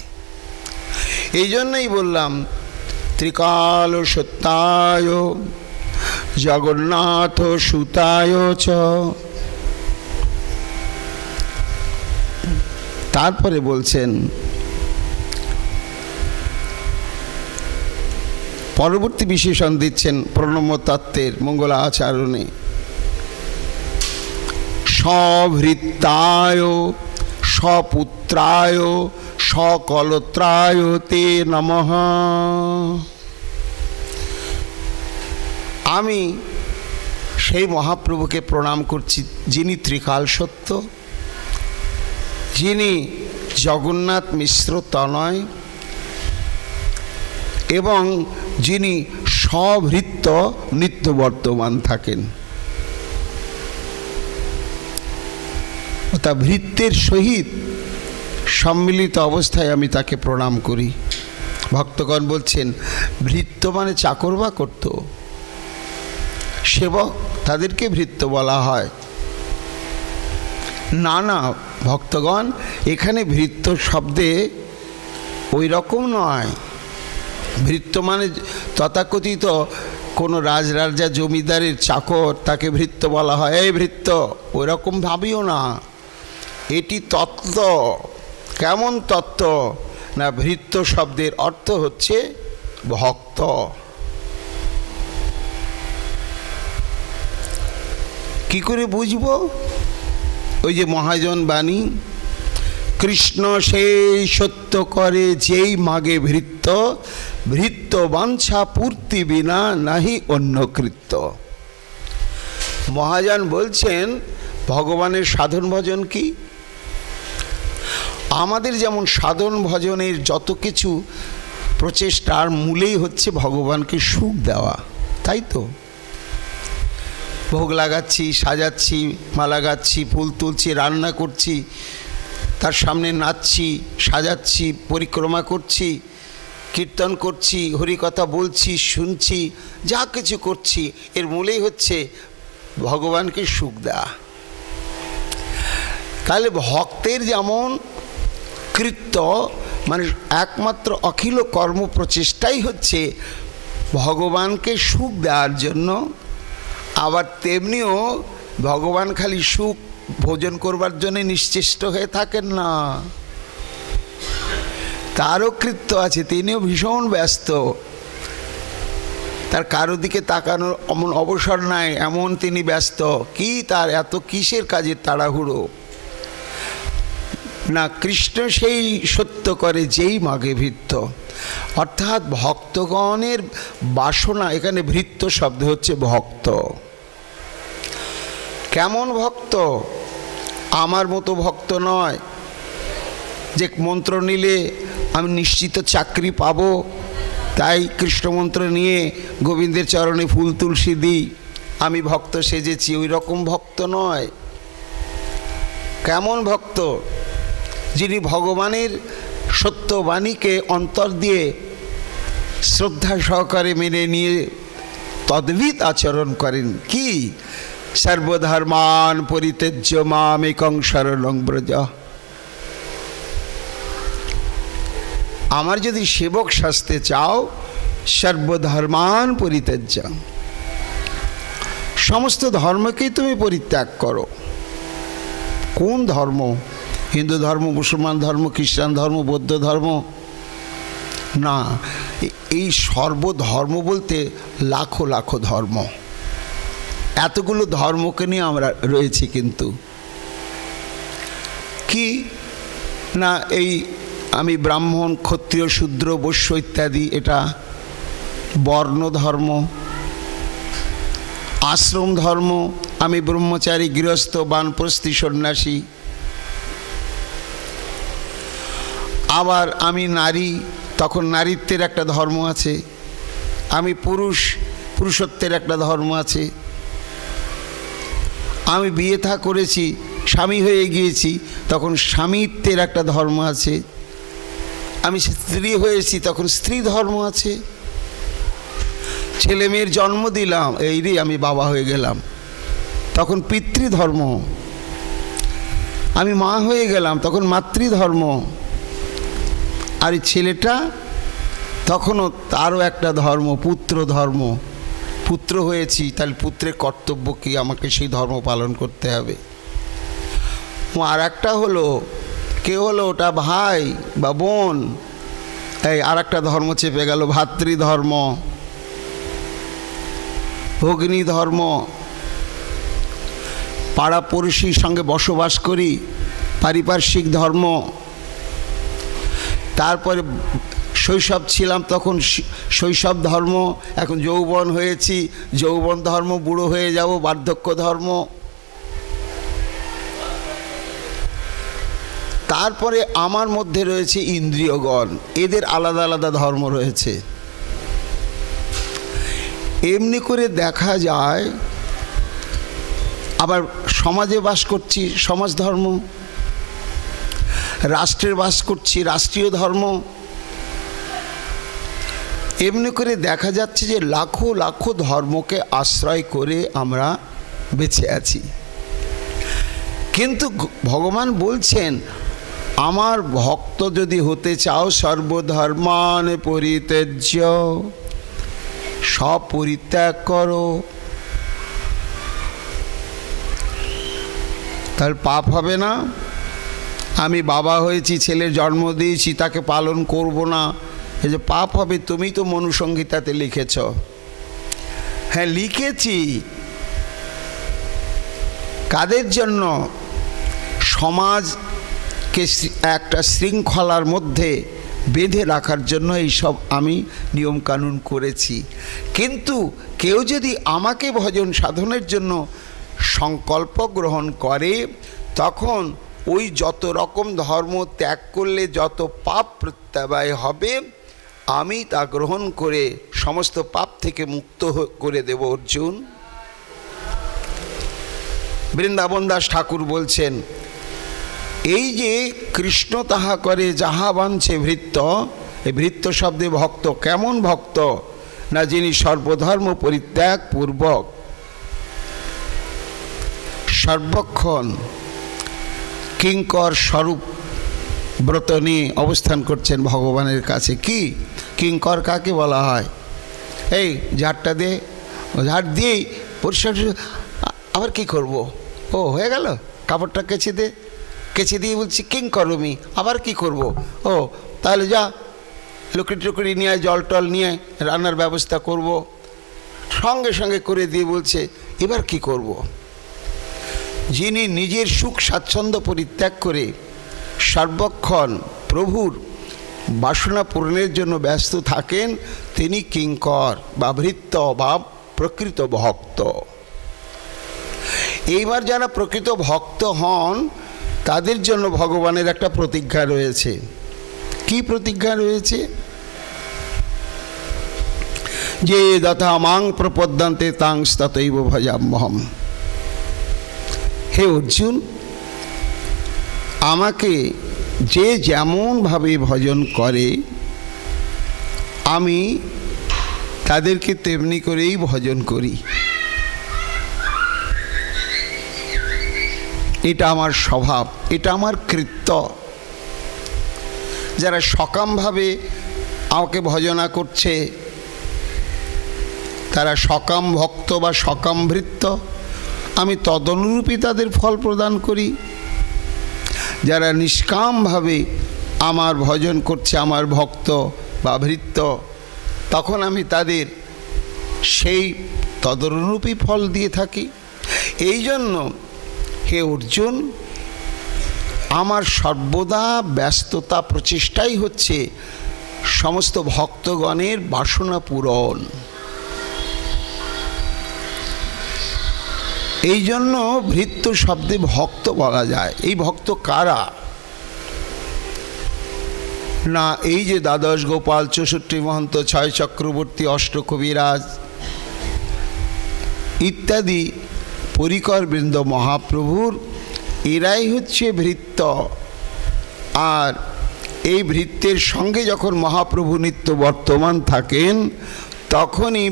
এই জন্যই বললাম, ত্রিকাল সত্যায় জগন্নাথ সুতায় চ। তারপরে বলছেন, পরবর্তী বিশেষণ দিচ্ছেন প্রণম্য তত্ত্বের মঙ্গলাচরণে। সভৃত্তায় সপুত্রায় সকলত্রায় তে নমঃ। আমি সেই মহাপ্রভুকে প্রণাম করছি, যিনি ত্রিকাল সত্য, যিনি জগন্নাথ মিশ্র তনয়, এবং যিনি সভৃত্য নিত্য বর্তমান থাকেন। তা ভৃত্যের সহিত সম্মিলিত অবস্থায় আমি তাকে প্রণাম করি। ভক্তগণ বলছেন, ভৃত্য মানে চাকর বা কর্ত, সেবক, তাদেরকে ভৃত্য বলা হয়। না না ভক্তগণ, এখানে ভৃত্য শব্দে ওই রকম নয়। ভৃত্য মানে তথাকথিত কোনো রাজরাজা জমিদারের চাকর, তাকে ভৃত্য বলা হয়। এই ভৃত্য, ওই রকম ভাবিও না। এটি তত্ত্ব। কেমন তত্ত্ব না, ভৃত্য শব্দের অর্থ হচ্ছে ভক্ত। কি করে বুঝবো? ওই যে মহাজন বাণী, কৃষ্ণ সেই সত্য করে যেই মাগে ভৃত্য, ভৃত্য বাঞ্ছা পূর্তি বিনা নাহি অন্য কৃত্য। মহাজন বলছেন, ভগবানের সাধন ভজন কি? আমাদের যেমন সাধন ভজনের যত কিছু প্রচেষ্টার মূলেই হচ্ছে ভগবানকে সুখ দেওয়া, তাই তো? ভোগ লাগাচ্ছি, সাজাচ্ছি, মালা গাচ্ছি, ফুল তুলছি, রান্না করছি, তার সামনে নাচছি, সাজাচ্ছি, পরিক্রমা করছি, কীর্তন করছি, হরিকথা বলছি, শুনছি, যা কিছু করছি, এর মূলেই হচ্ছে ভগবানকে সুখ দেওয়া। তাহলে ভক্তের যেমন কৃত্য, মানে একমাত্র অখিল কর্ম প্রচেষ্টাই হচ্ছে ভগবানকে সুখ দেওয়ার জন্য, আবার তেমনিও ভগবান খালি সুখ ভোজন করবার জন্য নিশ্চেষ্ট হয়ে থাকেন না, তারও কৃত্য আছে, তিনিও ভীষণ ব্যস্ত। তার কারো দিকে তাকানোর এমন অবসর নাই, এমন তিনি ব্যস্ত। কি তার এত কিসের কাজের তাড়াহুড়ো? না, কৃষ্ণ সেই সত্য করে যেই মাগে ভৃত্য। অর্থাৎ ভক্তগণের বাসনা, এখানে ভৃত্য শব্দ হচ্ছে ভক্ত। কেমন ভক্ত? আমার মতো ভক্ত নয় যে মন্ত্র নিলে আমি নিশ্চিত চাকরি পাবো, তাই কৃষ্ণ মন্ত্র নিয়ে গোবিন্দের চরণে ফুল তুলসী দিই, আমি ভক্ত সেজেছি, ওই রকম ভক্ত নয়। কেমন ভক্ত? যিনি ভগবানের সত্যবাণীকে অন্তর দিয়ে শ্রদ্ধা সহকারে মেনে নিয়ে তদ্বিত আচরণ করেন। কি? সর্বধর্মান পরিত্যজ্য মামেকং শরণং ব্রজ। আমার যদি সেবক সাজতে চাও, সর্বধর্মান পরিত্যজ্য, সমস্ত ধর্মকেই তুমি পরিত্যাগ করো। কোন ধর্ম? হিন্দু ধর্ম, মুসলমান ধর্ম, খ্রিস্টান ধর্ম, বৌদ্ধ ধর্ম না, এই সর্বধর্ম বলতে লাখো লাখো ধর্ম। এতগুলো ধর্মকে নিয়ে আমরা রয়েছি, কিন্তু কি না, এই আমি ব্রাহ্মণ, ক্ষত্রিয়, শূদ্র, বৈশ্য ইত্যাদি, এটা বর্ণ ধর্ম। আশ্রম ধর্ম, আমি ব্রহ্মচারী, গৃহস্থ, বানপ্রস্থি, সন্ন্যাসী। আবার আমি নারী, তখন নারীত্বের একটা ধর্ম আছে। আমি পুরুষ, পুরুষত্বের একটা ধর্ম আছে। আমি বিয়ে থা করেছি, স্বামী হয়ে গিয়েছি, তখন স্বামীত্বের একটা ধর্ম আছে। আমি স্ত্রী হয়েছি, তখন স্ত্রী ধর্ম আছে। ছেলে মেয়ের জন্ম দিলাম, এই রে আমি বাবা হয়ে গেলাম, তখন পিতৃধর্ম। আমি মা হয়ে গেলাম, তখন মাতৃধর্ম। আর এই ছেলেটা তখনও তারও একটা ধর্ম, পুত্র ধর্ম। পুত্র হয়েছি, তাহলে পুত্রের কর্তব্য কি? আমাকে সেই ধর্ম পালন করতে হবে। আর একটা হলো, কে হলো? ওটা ভাই বা বোন। এই আর একটা ধর্ম চেপে গেল, ভাতৃধর্ম, ভগ্নী ধর্ম। পাড়া পড়শির সঙ্গে বসবাস করি, পারিপার্শ্বিক ধর্ম। তারপরে শৈশব ছিলাম, তখন শৈশব ধর্ম। এখন যৌবন হয়েছি, যৌবন ধর্ম। বুড়ো হয়ে যাব, বার্ধক্য ধর্ম। তারপরে আমার মধ্যে রয়েছে ইন্দ্রিয়গণ, এদের আলাদা আলাদা ধর্ম রয়েছে। এমনি করে দেখা যায়। আবার সমাজে বাস করছি, সমাজ ধর্ম। রাষ্ট্রে বাস করছি, রাষ্ট্রীয় ধর্ম। এমনি করে দেখা যাচ্ছে যে লাখো লাখো ধর্মকে আশ্রয় করে আমরা বেঁচে আছি। কিন্তু ভগবান বলছেন, আমার ভক্ত যদি হতে চাও, সর্বধর্মান পরিত্যজ্য, সব পরিত্যাগ করো। তাহলে পাপ হবে না? আমি বাবা হয়েছি, ছেলের জন্ম দিয়েছি, তাকে পালন করব না, এই যে পাপ হবে। তুমি তো মনুসংহিতাতে লিখেছ। হ্যাঁ, লিখেছি। কাদের জন্য? সমাজকে একটা শৃঙ্খলার মধ্যে বেঁধে রাখার জন্য এইসব আমি নিয়মকানুন করেছি। কিন্তু কেউ যদি আমাকে ভজন সাধনের জন্য সংকল্প গ্রহণ করে, তখন ওই যত রকম ধর্ম ত্যাগ করলে যত পাপ প্রত্যাবায় হবে, আমি তা গ্রহণ করে সমস্ত পাপ থেকে মুক্ত করে দেব অর্জুন। বৃন্দাবন দাস ঠাকুর বলছেন, এই যে কৃষ্ণ তাহা করে যাহা বাঞ্ছে ভৃত্য, এই ভৃত্য শব্দে ভক্ত। কেমন ভক্ত? না, যিনি সর্বধর্ম পরিত্যাগ পূর্বক সর্বক্ষণ কিঙ্কর স্বরূপ ব্রত নিয়ে অবস্থান করছেন ভগবানের কাছে। কি কিঙ্কর কাকে বলা হয়? এই ঝাড়টা দে, ঝাড় দিয়েই পরিষ্কার। আবার কি করব? ও হয়ে গেল, কাপড়টা কেচে দে। কেচে দিয়ে বলছি কিঙ্করমি, আবার কি করব? ও তাহলে যা লুকড়ি টুকড়ি নিয়ে, জল টল নিয়ে রান্নার ব্যবস্থা করব। সঙ্গে সঙ্গে করে দিয়ে বলছে এবার কি করব। যিনি নিজের সুখ স্বাচ্ছন্দ্য পরিত্যাগ করে সর্বক্ষণ প্রভুর বাসনা পূরণের জন্য ব্যস্ত থাকেন, তিনি কিঙ্কর বা ভৃত্য বা প্রকৃত ভক্ত। এইবার যারা প্রকৃত ভক্ত হন তাদের জন্য ভগবানের একটা প্রতিজ্ঞা রয়েছে। কি প্রতিজ্ঞা রয়েছে? যে যথা মাং প্রপদ্যন্তে তাং ততৈব ভজাম্যহম। হে অর্জুন, আমাকে যে যেমনভাবে ভজন করে আমি তাদেরকে তেমনি করেই ভজন করি। এটা আমার স্বভাব, এটা আমার কৃত্য। যারা সকামভাবে আমাকে ভজনা করছে তারা সকাম ভক্ত বা সকাম ভৃত্য, আমি তদনুরূপী তাদের ফল প্রদান করি। যারা নিষ্কামভাবে আমার ভজন করছে, আমার ভক্ত বা ভৃত্য, তখন আমি তাদের সেই তদনুরূপী ফল দিয়ে থাকি। এই জন্য হে অর্জুন, আমার সর্বদা ব্যস্ততা প্রচেষ্টাই হচ্ছে সমস্ত ভক্তগণের বাসনা পূরণ। এই জন্য ভৃত্য শব্দে ভক্ত বলা যায়। এই ভক্ত কারা? না, এই যে দ্বাদশ গোপাল, 64 মহন্ত, 6 চক্রবর্তী, অষ্টকবিরাজ ইত্যাদি পরিকর বৃন্দ মহাপ্রভুর, এরাই হচ্ছে ভৃত্য। আর এই ভৃত্যের সঙ্গে যখন মহাপ্রভু নিত্য বর্তমান থাকেন তখনই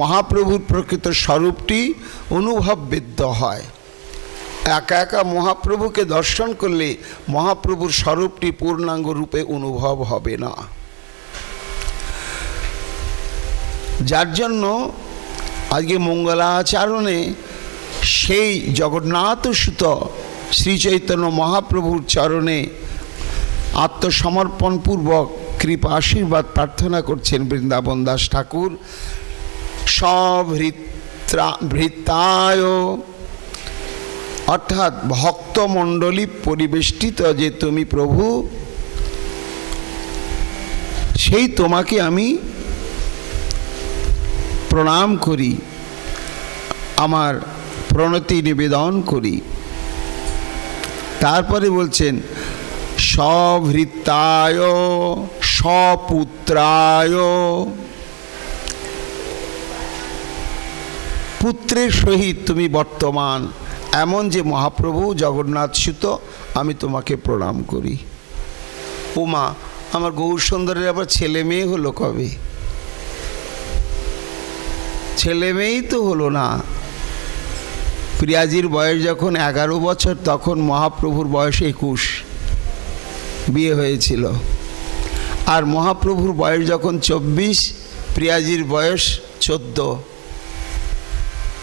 মহাপ্রভুর প্রকৃত স্বরূপটি অনুভববিদ্ধ হয়। একা একা মহাপ্রভুকে দর্শন করলে মহাপ্রভুর স্বরূপটি পূর্ণাঙ্গ রূপে অনুভব হবে না। যার জন্য আজকে মঙ্গলাচরণে সেই জগন্নাথসুত শ্রী চৈতন্য মহাপ্রভুর চরণে আত্মসমর্পণপূর্বক কৃপা আশীর্বাদ প্রার্থনা করছেন বৃন্দাবন দাস ঠাকুর। সভৃত্তায়, অর্থাৎ ভক্তমণ্ডলী পরিবেষ্টিত যে তুমি প্রভু, সেই তোমাকে আমি প্রণাম করি, আমার প্রণতি নিবেদন করি। তারপরে বলছেন সভৃত্তায় সপুত্রায়, পুত্রের সহিত তুমি বর্তমান এমন যে মহাপ্রভু জগন্নাথ সুত, আমি তোমাকে প্রণাম করি। ওমা, আমার গৌর সুন্দরের আবার ছেলে মেয়ে হলো কবে? ছেলে মেয়েই তো হলো না। প্রিয়াজির বয়স যখন 11 বছর তখন মহাপ্রভুর বয়স 21, বিয়ে হয়েছিল। আর মহাপ্রভুর বয়স যখন 24, প্রিয়াজির বয়স 14,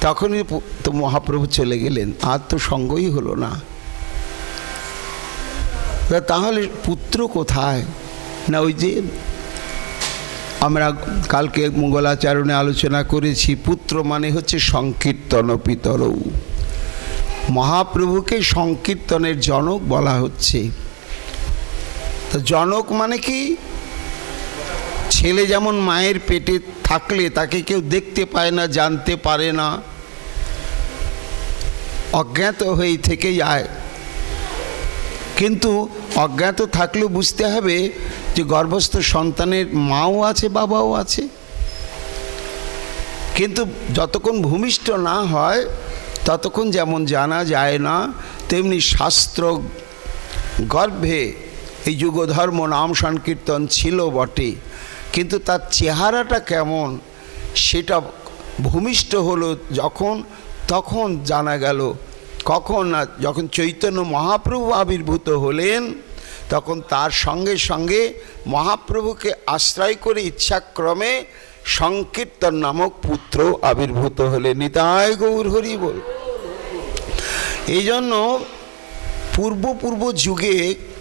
তখনই তো মহাপ্রভু চলে গেলেন, আর তো সঙ্গই হলো না। তাহলে পুত্র কোথায়? না, ওই যে আমরা কালকে মঙ্গলাচরণে আলোচনা করেছি, পুত্র মানে হচ্ছে সংকীর্তন পিতরৌ। মহাপ্রভুকে সংকীর্তনের জনক বলা হচ্ছে। তো জনক মানে কি? ছেলে যেমন মায়ের পেটে থাকলে তাকে কেউ দেখতে পায় না, জানতে পারে না, অজ্ঞাত হয়ে থেকে যায়। কিন্তু অজ্ঞাত থাকলেও বুঝতে হবে যে গর্ভস্থ সন্তানের মাও আছে, বাবাও আছে। কিন্তু যতক্ষণ ভূমিষ্ঠ না হয় ততক্ষণ যেমন জানা যায় না, তেমনি শাস্ত্র গর্ভে এই যুগধর্ম নাম সংকীর্তন ছিল বটে, কিন্তু তার চেহারাটা কেমন সেটা ভূমিষ্ঠ হলো যখন, তখন জানা গেল। কখন? না, যখন চৈতন্য মহাপ্রভু আবির্ভূত হলেন তখন তার সঙ্গে সঙ্গে মহাপ্রভুকে আশ্রয় করে ইচ্ছাক্রমে সংকীর্তন নামক পুত্র আবির্ভূত হলেন। নিতাই গৌর হরি বল। এই জন্য পূর্ব যুগে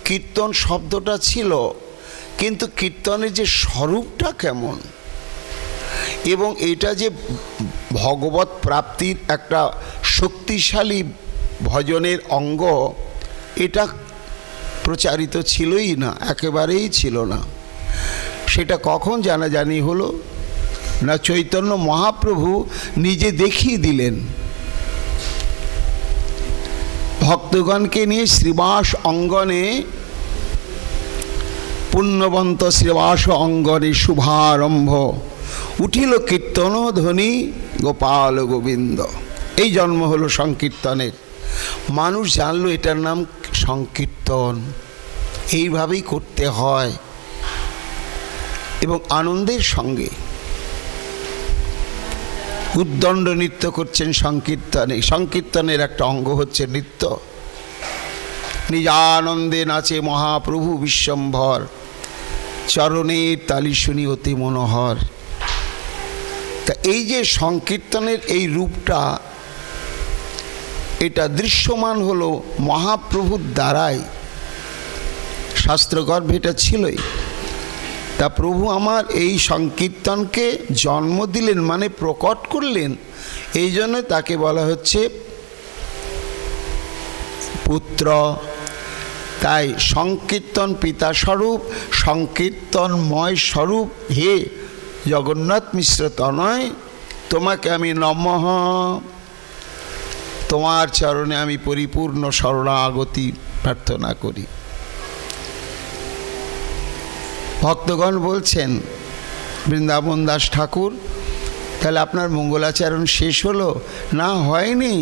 কীর্তন শব্দটা ছিল, কিন্তু কীর্তনের যে স্বরূপটা কেমন এবং এটা যে ভগবত প্রাপ্তির একটা শক্তিশালী ভজনের অঙ্গ, এটা প্রচারিত ছিলই না, একেবারেই ছিল না। সেটা কখন জানাজানি হলো না, চৈতন্য মহাপ্রভু নিজে দেখিয়ে দিলেন। ভক্তগণকে নিয়ে শ্রীবাস অঙ্গনে, পুণ্যবন্ত শ্রীবাস অঙ্গনে শুভারম্ভ, উঠিল কীর্তন ধ্বনি গোপাল গোবিন্দ। এই জন্ম হলো সংকীর্তনের। মানুষ জানলো এটার নাম সংকীর্তন, এইভাবেই করতে হয়। এবং আনন্দের সঙ্গে উদ্দণ্ড নৃত্য করছেন সংকীর্তনে। সংকীর্তনের একটা অঙ্গ হচ্ছে নৃত্য। নিজানন্দে নাচে মহাপ্রভু বিশ্বম্ভর, চরণের তালি শুনি অতি মনোহর। তা এই যে সংকীর্তনের এই রূপটা, এটা দৃশ্যমান হলো মহাপ্রভুর দ্বারাই। শাস্ত্রগর্ভে এটা ছিলই। তা প্রভু আমার এই সংকীর্তনকে জন্ম দিলেন, মানে প্রকট করলেন। এই জন্য তাকে বলা হচ্ছে পুত্র। তাই সংকীর্তন পিতা স্বরূপ, সংকীর্তনময় স্বরূপ হে জগন্নাথ মিশ্র তনয়, তোমাকে আমি নমঃ, তোমার চরণে আমি পরিপূর্ণ শরণাগতি প্রার্থনা করি। ভক্তগণ বলছেন, বৃন্দাবন দাস ঠাকুর, তাহলে আপনার মঙ্গলাচরণ শেষ হলো? না, হয়নি।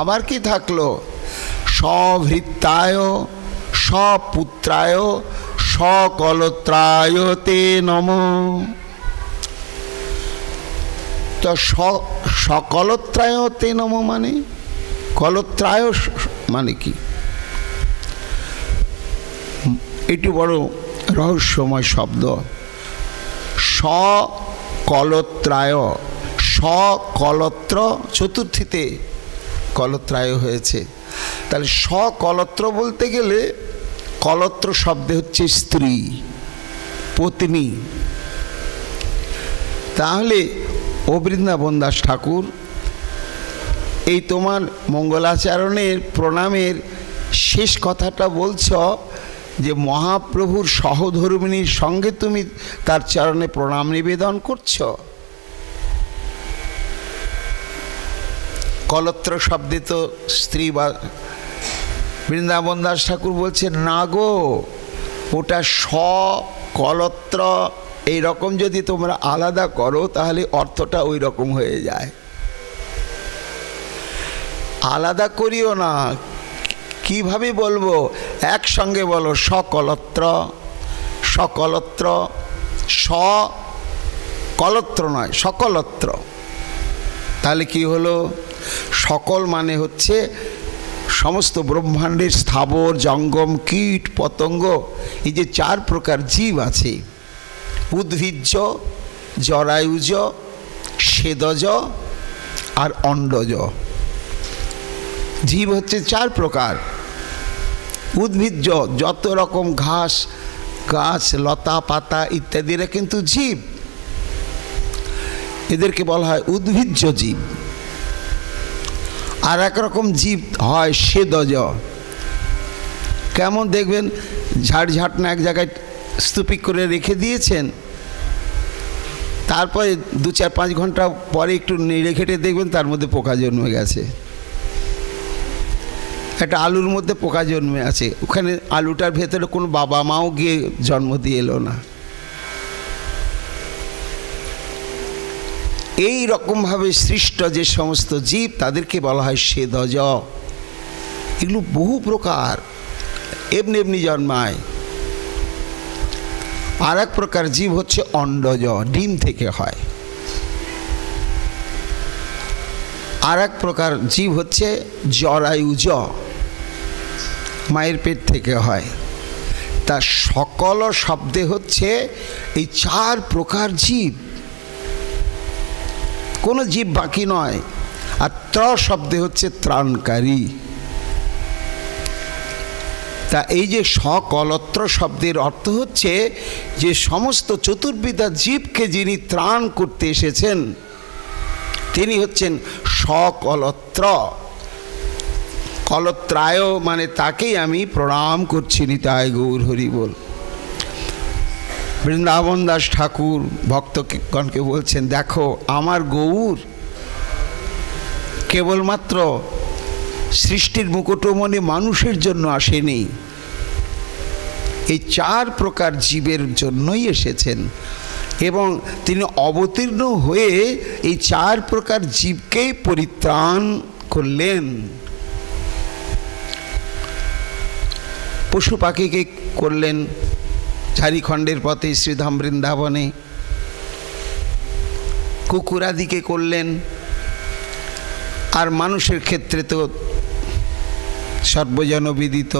আবার কি থাকলো? সভৃত্তায় সপুত্রায় সকলত্রায় তে নম। তো সকলত্রায় তে নম মানে, কলত্রায় মানে কি? এটি বড় রহস্যময় শব্দ। সকলত্রায়, সকলত্র চতুর্থীতে কলত্রায় হয়েছে। তাহলে সকলত্র বলতে গেলে কলত্র শব্দে হচ্ছে স্ত্রী, পত্নী। তাহলে ও বৃন্দাবন দাস ঠাকুর, এই তোমার মঙ্গলাচরণের প্রণামের শেষ কথাটা বলছ যে মহাপ্রভুর সহধর্মিণীর সঙ্গে তুমি তার চরণে প্রণাম নিবেদন করছ। কলত্র শব্দে তো স্ত্রী বা। বৃন্দাবন দাস ঠাকুর বলছেন, না গো, ওটা সকলত্র এইরকম যদি তোমরা আলাদা করো তাহলে অর্থটা ওই রকম হয়ে যায়। আলাদা করিও না। কিভাবে বলবো? একসঙ্গে বলো, সকলত্র, সকলত্র, সকলত্র নয়, সকলত্র। তাহলে কি হলো? সকল মানে হচ্ছে সমস্ত ব্রহ্মাণ্ডের স্থাবর জঙ্গম কীট পতঙ্গ, এই যে 4 প্রকার জীব আছে, উদ্ভিজ্জ, জরায়ুজ, স্বেদজ আর অন্ডজ। জীব হচ্ছে 4 প্রকার। উদ্ভিজ্জ যত রকম ঘাস, গাছ, লতা পাতা ইত্যাদি, এরা কিন্তু জীব। এদেরকে বলা হয় উদ্ভিজ্জ জীব। আর এক রকম জীব হয় স্বেদজ। কেমন দেখবেন, ঝাড়ঝাটনা এক জায়গায় স্তূপিক করে রেখে দিয়েছেন, তারপরে 2-4-5 ঘন্টা পরে একটু নেড়ে ঘেটে দেখবেন তার মধ্যে পোকা জন্মে গেছে। একটা আলুর মধ্যে পোকা জন্মে আছে, ওখানে আলুটার ভেতরে কোনো বাবা মাও গিয়ে জন্ম দিয়ে এলো না। এই রকমভাবে সৃষ্ট যে সমস্ত জীব, তাদেরকে বলা হয় স্বেদজ। এগুলো বহু প্রকার, এমনি এমনি জন্মায়। আর এক প্রকার জীব হচ্ছে অন্ডজ, ডিম থেকে হয়। আর এক প্রকার জীব হচ্ছে জরায়ুজ, মায়ের পেট থেকে হয়। তা সকল শব্দে হচ্ছে এই 4 প্রকার জীব, কোনো জীব বাকি নয়। আর ত্র শব্দে হচ্ছে ত্রাণকারী। তা এই যে সকলত্র শব্দের অর্থ হচ্ছে যে সমস্ত চতুর্বিধা জীবকে যিনি ত্রাণ করতে এসেছেন তিনি হচ্ছেন সকলত্র। কলত্রায় মানে তাকেই আমি প্রণাম করছি। নিতাই গৌর হরি বল। বৃন্দাবন দাস ঠাকুর ভক্তগণকে বলছেন, দেখো আমার গৌর কেবলমাত্র সৃষ্টির মুকুটমণি মানুষের জন্য আসেনি, এই 4 প্রকার জীবের জন্যই এসেছেন এবং তিনি অবতীর্ণ হয়ে এই 4 প্রকার জীবকেই পরিত্রাণ করলেন। পশু পাখিকে করলেন ঝাড়িখণ্ডের পথে শ্রীধাম বৃন্দাবনে, কুকুরাদিকে করলেন, আর মানুষের ক্ষেত্রে তো সর্বজনবিদিত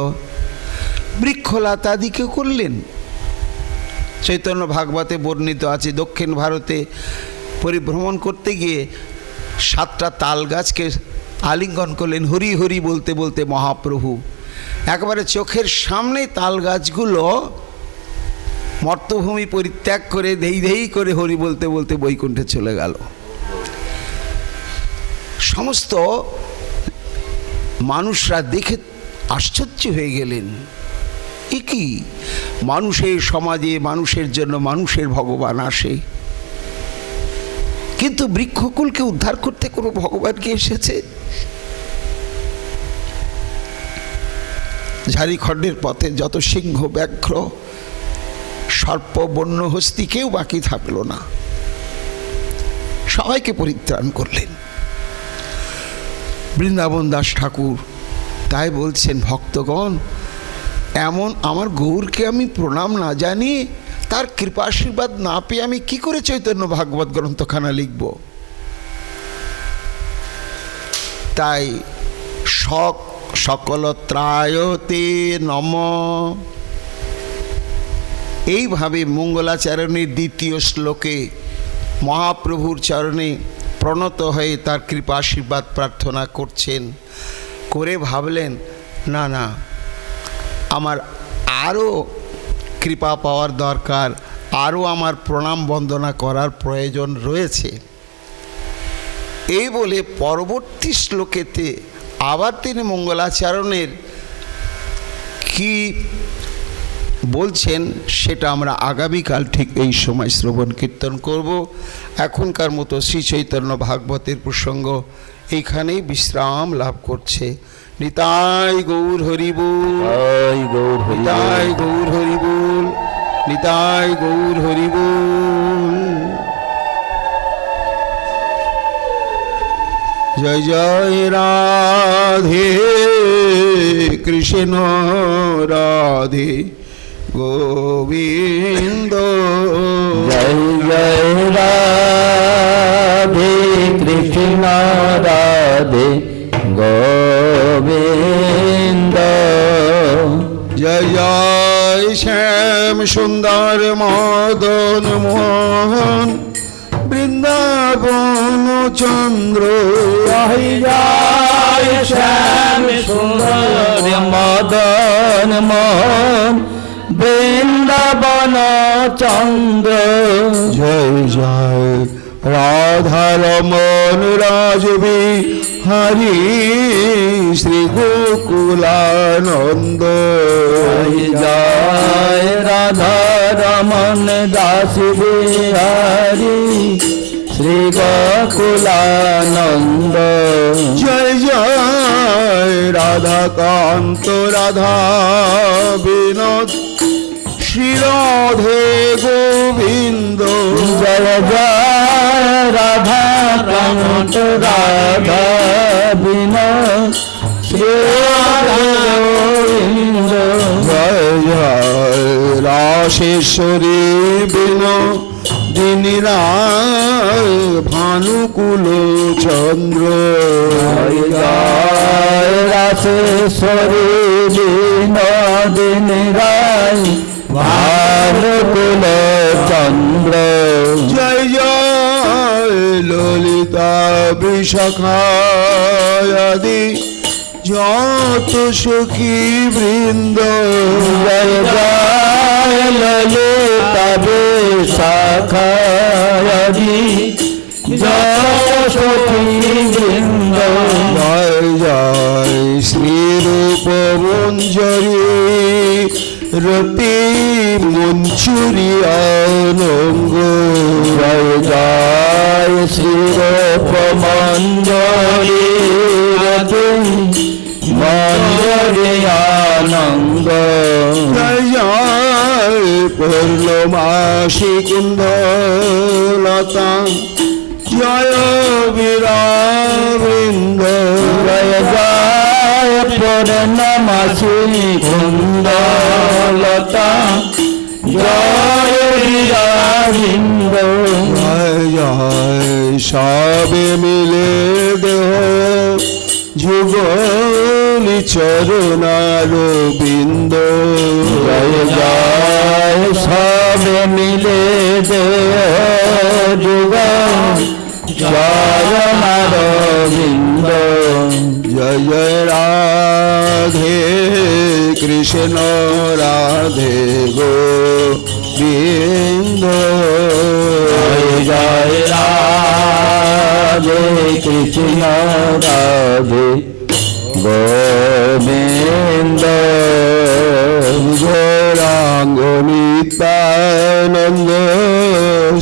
বৃক্ষলতাদিকে করলেন। চৈতন্য ভাগবতে বর্ণিত আছে দক্ষিণ ভারতে পরিভ্রমণ করতে গিয়ে 7টা তাল গাছকে আলিঙ্গন করলেন হরি হরি বলতে বলতে মহাপ্রভু। একবারে চোখের সামনে তাল গাছগুলো মর্তভূমি পরিত্যাগ করে ধেই ধেই করে হরি বলতে বলতে বৈকুণ্ঠে চলে গেল। সমস্ত মানুষরা দেখে আশ্চর্য হয়ে গেলেন, এ কি মানুষের সমাজে মানুষের জন্য মানুষের ভগবান আসে, কিন্তু বৃক্ষকুলকে উদ্ধার করতে কোনো ভগবান কি এসেছে? ঝাড়িখণ্ডের পথে যত সিংহ ব্যাঘ্র সর্প বন্য হস্তি কেউ বাকি থাকলো না, সবাইকে পরিত্রাণ করলেন বৃন্দাবন দাস ঠাকুর। তাই বলছেন ভক্তগণ, এমন আমার গৌরকে আমি প্রণাম না জানি, তার কৃপাশীর্বাদ না পেয়ে আমি কি করে চৈতন্য ভাগবত গ্রন্থখানা লিখব? তাই সকলত্রায়তে নম, এইভাবে মঙ্গলাচরণের 2য় শ্লোকে মহাপ্রভুর চরণে প্রণত হয়ে তার কৃপা আশীর্বাদ প্রার্থনা করছেন। করে ভাবলেন, না না, আমার আরও কৃপা পাওয়ার দরকার, আরও আমার প্রণাম বন্দনা করার প্রয়োজন রয়েছে। এই বলে পরবর্তী শ্লোকেতে আবার তিনি মঙ্গলাচরণের কি বলছেন সেটা আমরা আগামীকাল ঠিক এই সময় শ্রবণ কীর্তন করব। এখনকার মতো শ্রী চৈতন্য ভাগবতের প্রসঙ্গ এইখানেই বিশ্রাম লাভ করছে। Nitai Gour horrible, Nitai Gour horrible, Nitai Gour horrible. জয় জয় রাধে কৃষ্ণ রাধে গোবিন্দ, জয় জয় রাধে কৃষ্ণ রাধে গোবিন্দ, জয় জয় শ্যাম সুন্দর মদন মোহন বৃন্দাবন চন্দ্র, জয় জয় শ্যাম সুন্দর মদন মোহন বৃন্দাবন চন্দ্র, জয় জয় রাধারমন রাজবিহারী শ্রী গোকুলানন্দ, জয় জয় রাধা রমন দাস বিহারী শ্রী গোকুলানন্দ, জয় জয় রাধাকান্ত রাধা বিনোদ শ্রী রাধে গোবিন্দ, জয় জয় রাধা কান্ত রাধা বিনোদ শ্রী রাধে গোবিন্দ, জয় জয় রাশেশ্বরী বিনোদিনী রায় ভানুকুল চন্দ্র, জয় জয় রাশেশ্বরী বিনোদিনী রায় ভানুকুল চন্দ্র, জয় জয় ললিতা বিশাখায়াদি যত সখী বৃন্দ জয় জয় ললিতা শাখারি জয় সখী বৃন্দ জয় জয় শ্রীরূপ মঞ্জরি রতি মঞ্চুরি অনঙ্গ জয় জয় শ্রীরূপ মঞ্জরি মঞ্জরি আনন্দ জয় জয় পূর্ণমাসী কুন্দলতা জয় বীরাবৃন্দ জয় জয় পূর্ণমাসী কুন্দলতা জয় বীরাবৃন্দ জয় জয় সবে মিলে দেহ যুগলি চরণার বিন্দ জয় জয় সবে মিলে দে যুগ চরণার বিন্দ জয় জয় রাধে কৃষ্ণ রাধে গোবিন্দ জয় জয় রাধে কৃষ্ণ রাধে গোবিন্দ গৌরাঙ্গ নিত্যানন্দ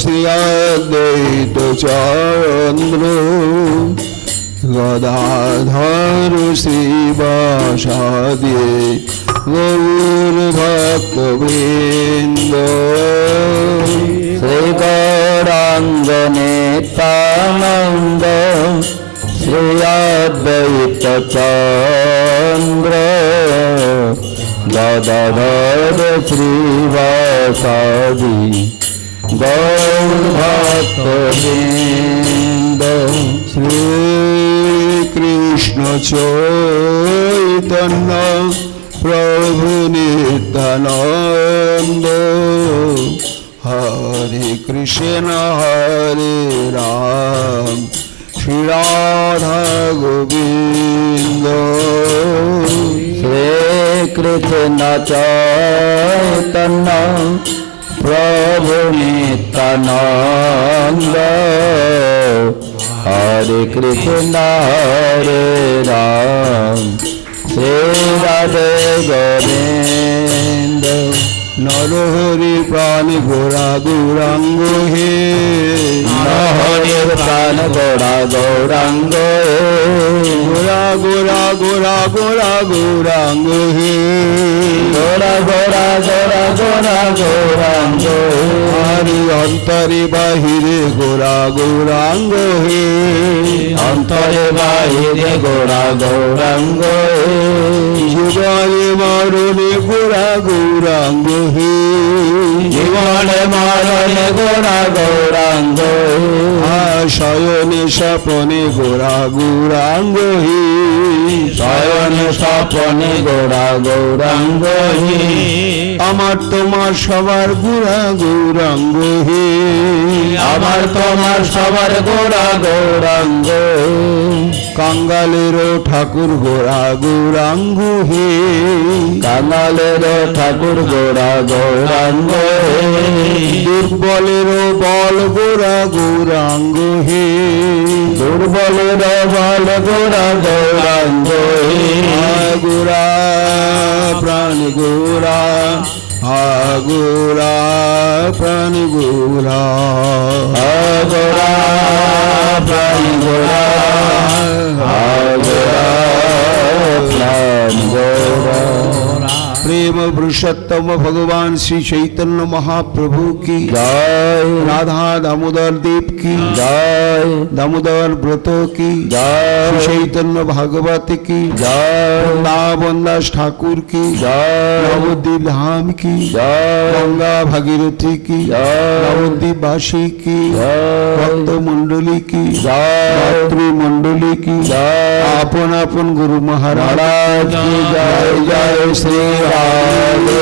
শ্রী অদ্বৈত চন্দ্র গদাধর শ্রীবাসাদি গৌর ভক্ত বৃন্দ শ্রী গৌরাঙ্গ নিত্যানন্দ শ্রী অদ্বৈত চন্দ্র গদাধর শ্রীবাসাদি গৌর ভক্ত বৃন্দ শ্রীকৃষ্ণ চৈতন্য প্রভু নিত্যানন্দ হরে কৃষ্ণ হরে রাম শ্রী রাধা গোবিন্দ শ্রীকৃষ্ণ চৈতন্য প্রভু নিত্যানন্দ হরে কৃষ্ণ হরে রাম শ্রী রাধে গোবিন্দ নরহরি প্রাণ গোরা গৌরাঙ্গ হে হরে প্রাণ গোড়া গৌরাঙ্গ গোরা গোরা গোরা গোরা গৌরাঙ্গ হে গোড়া গোড়া গোড়া গোড়া গৌরাঙ্গ হরি অন্তরে বাহিরে গোরা গৌরাঙ্গ হে অন্তরে বাহিরে গোড়া গৌরাঙ্গ জীবনে মরণে গোরা গৌরাঙ্গ হে জীবনে মরণে গোড়া গৌরাঙ্গ শয়নে স্বপনে গোরা গৌরাঙ্গ হে শয়ন স্বপনে গোড়া গৌরাঙ্গ আমার তোমার সবার গোরা গৌরাঙ্গ হে আমার তোমার সবার গোড়া গৌরাঙ্গ কাঙ্গালের ঠাকুর গোরা গৌরাঙ্গ হে কাঙালের ঠাকুর গোড়া গৌরাঙ্গ দুর্বলের বল গোরা গৌরাঙ্গ হে দুর্বলের বল গোড়া গৌরাঙ্গ গোরা প্রাণ গোরা গোরা প্রাণ গোরা গোড়া প্রাণ গোড়া প্রাণ গোড়া प्रेम पुरुषोत्तम भगवान श्री चैतन्य महाप्रभु की जय राधा दामोदर देव की जय दामोदर व्रत की जय श्री चैतन्य भागवत की जय वृंदावन दास ठाकुर की जय नवद्वीप धाम की जय गंगा भागीरथी की नवद्वीप वासी की भक्त मंडली की मातृ मंडली की आपन आपन गुरु महाराज महाराज की जय जय श्री राधे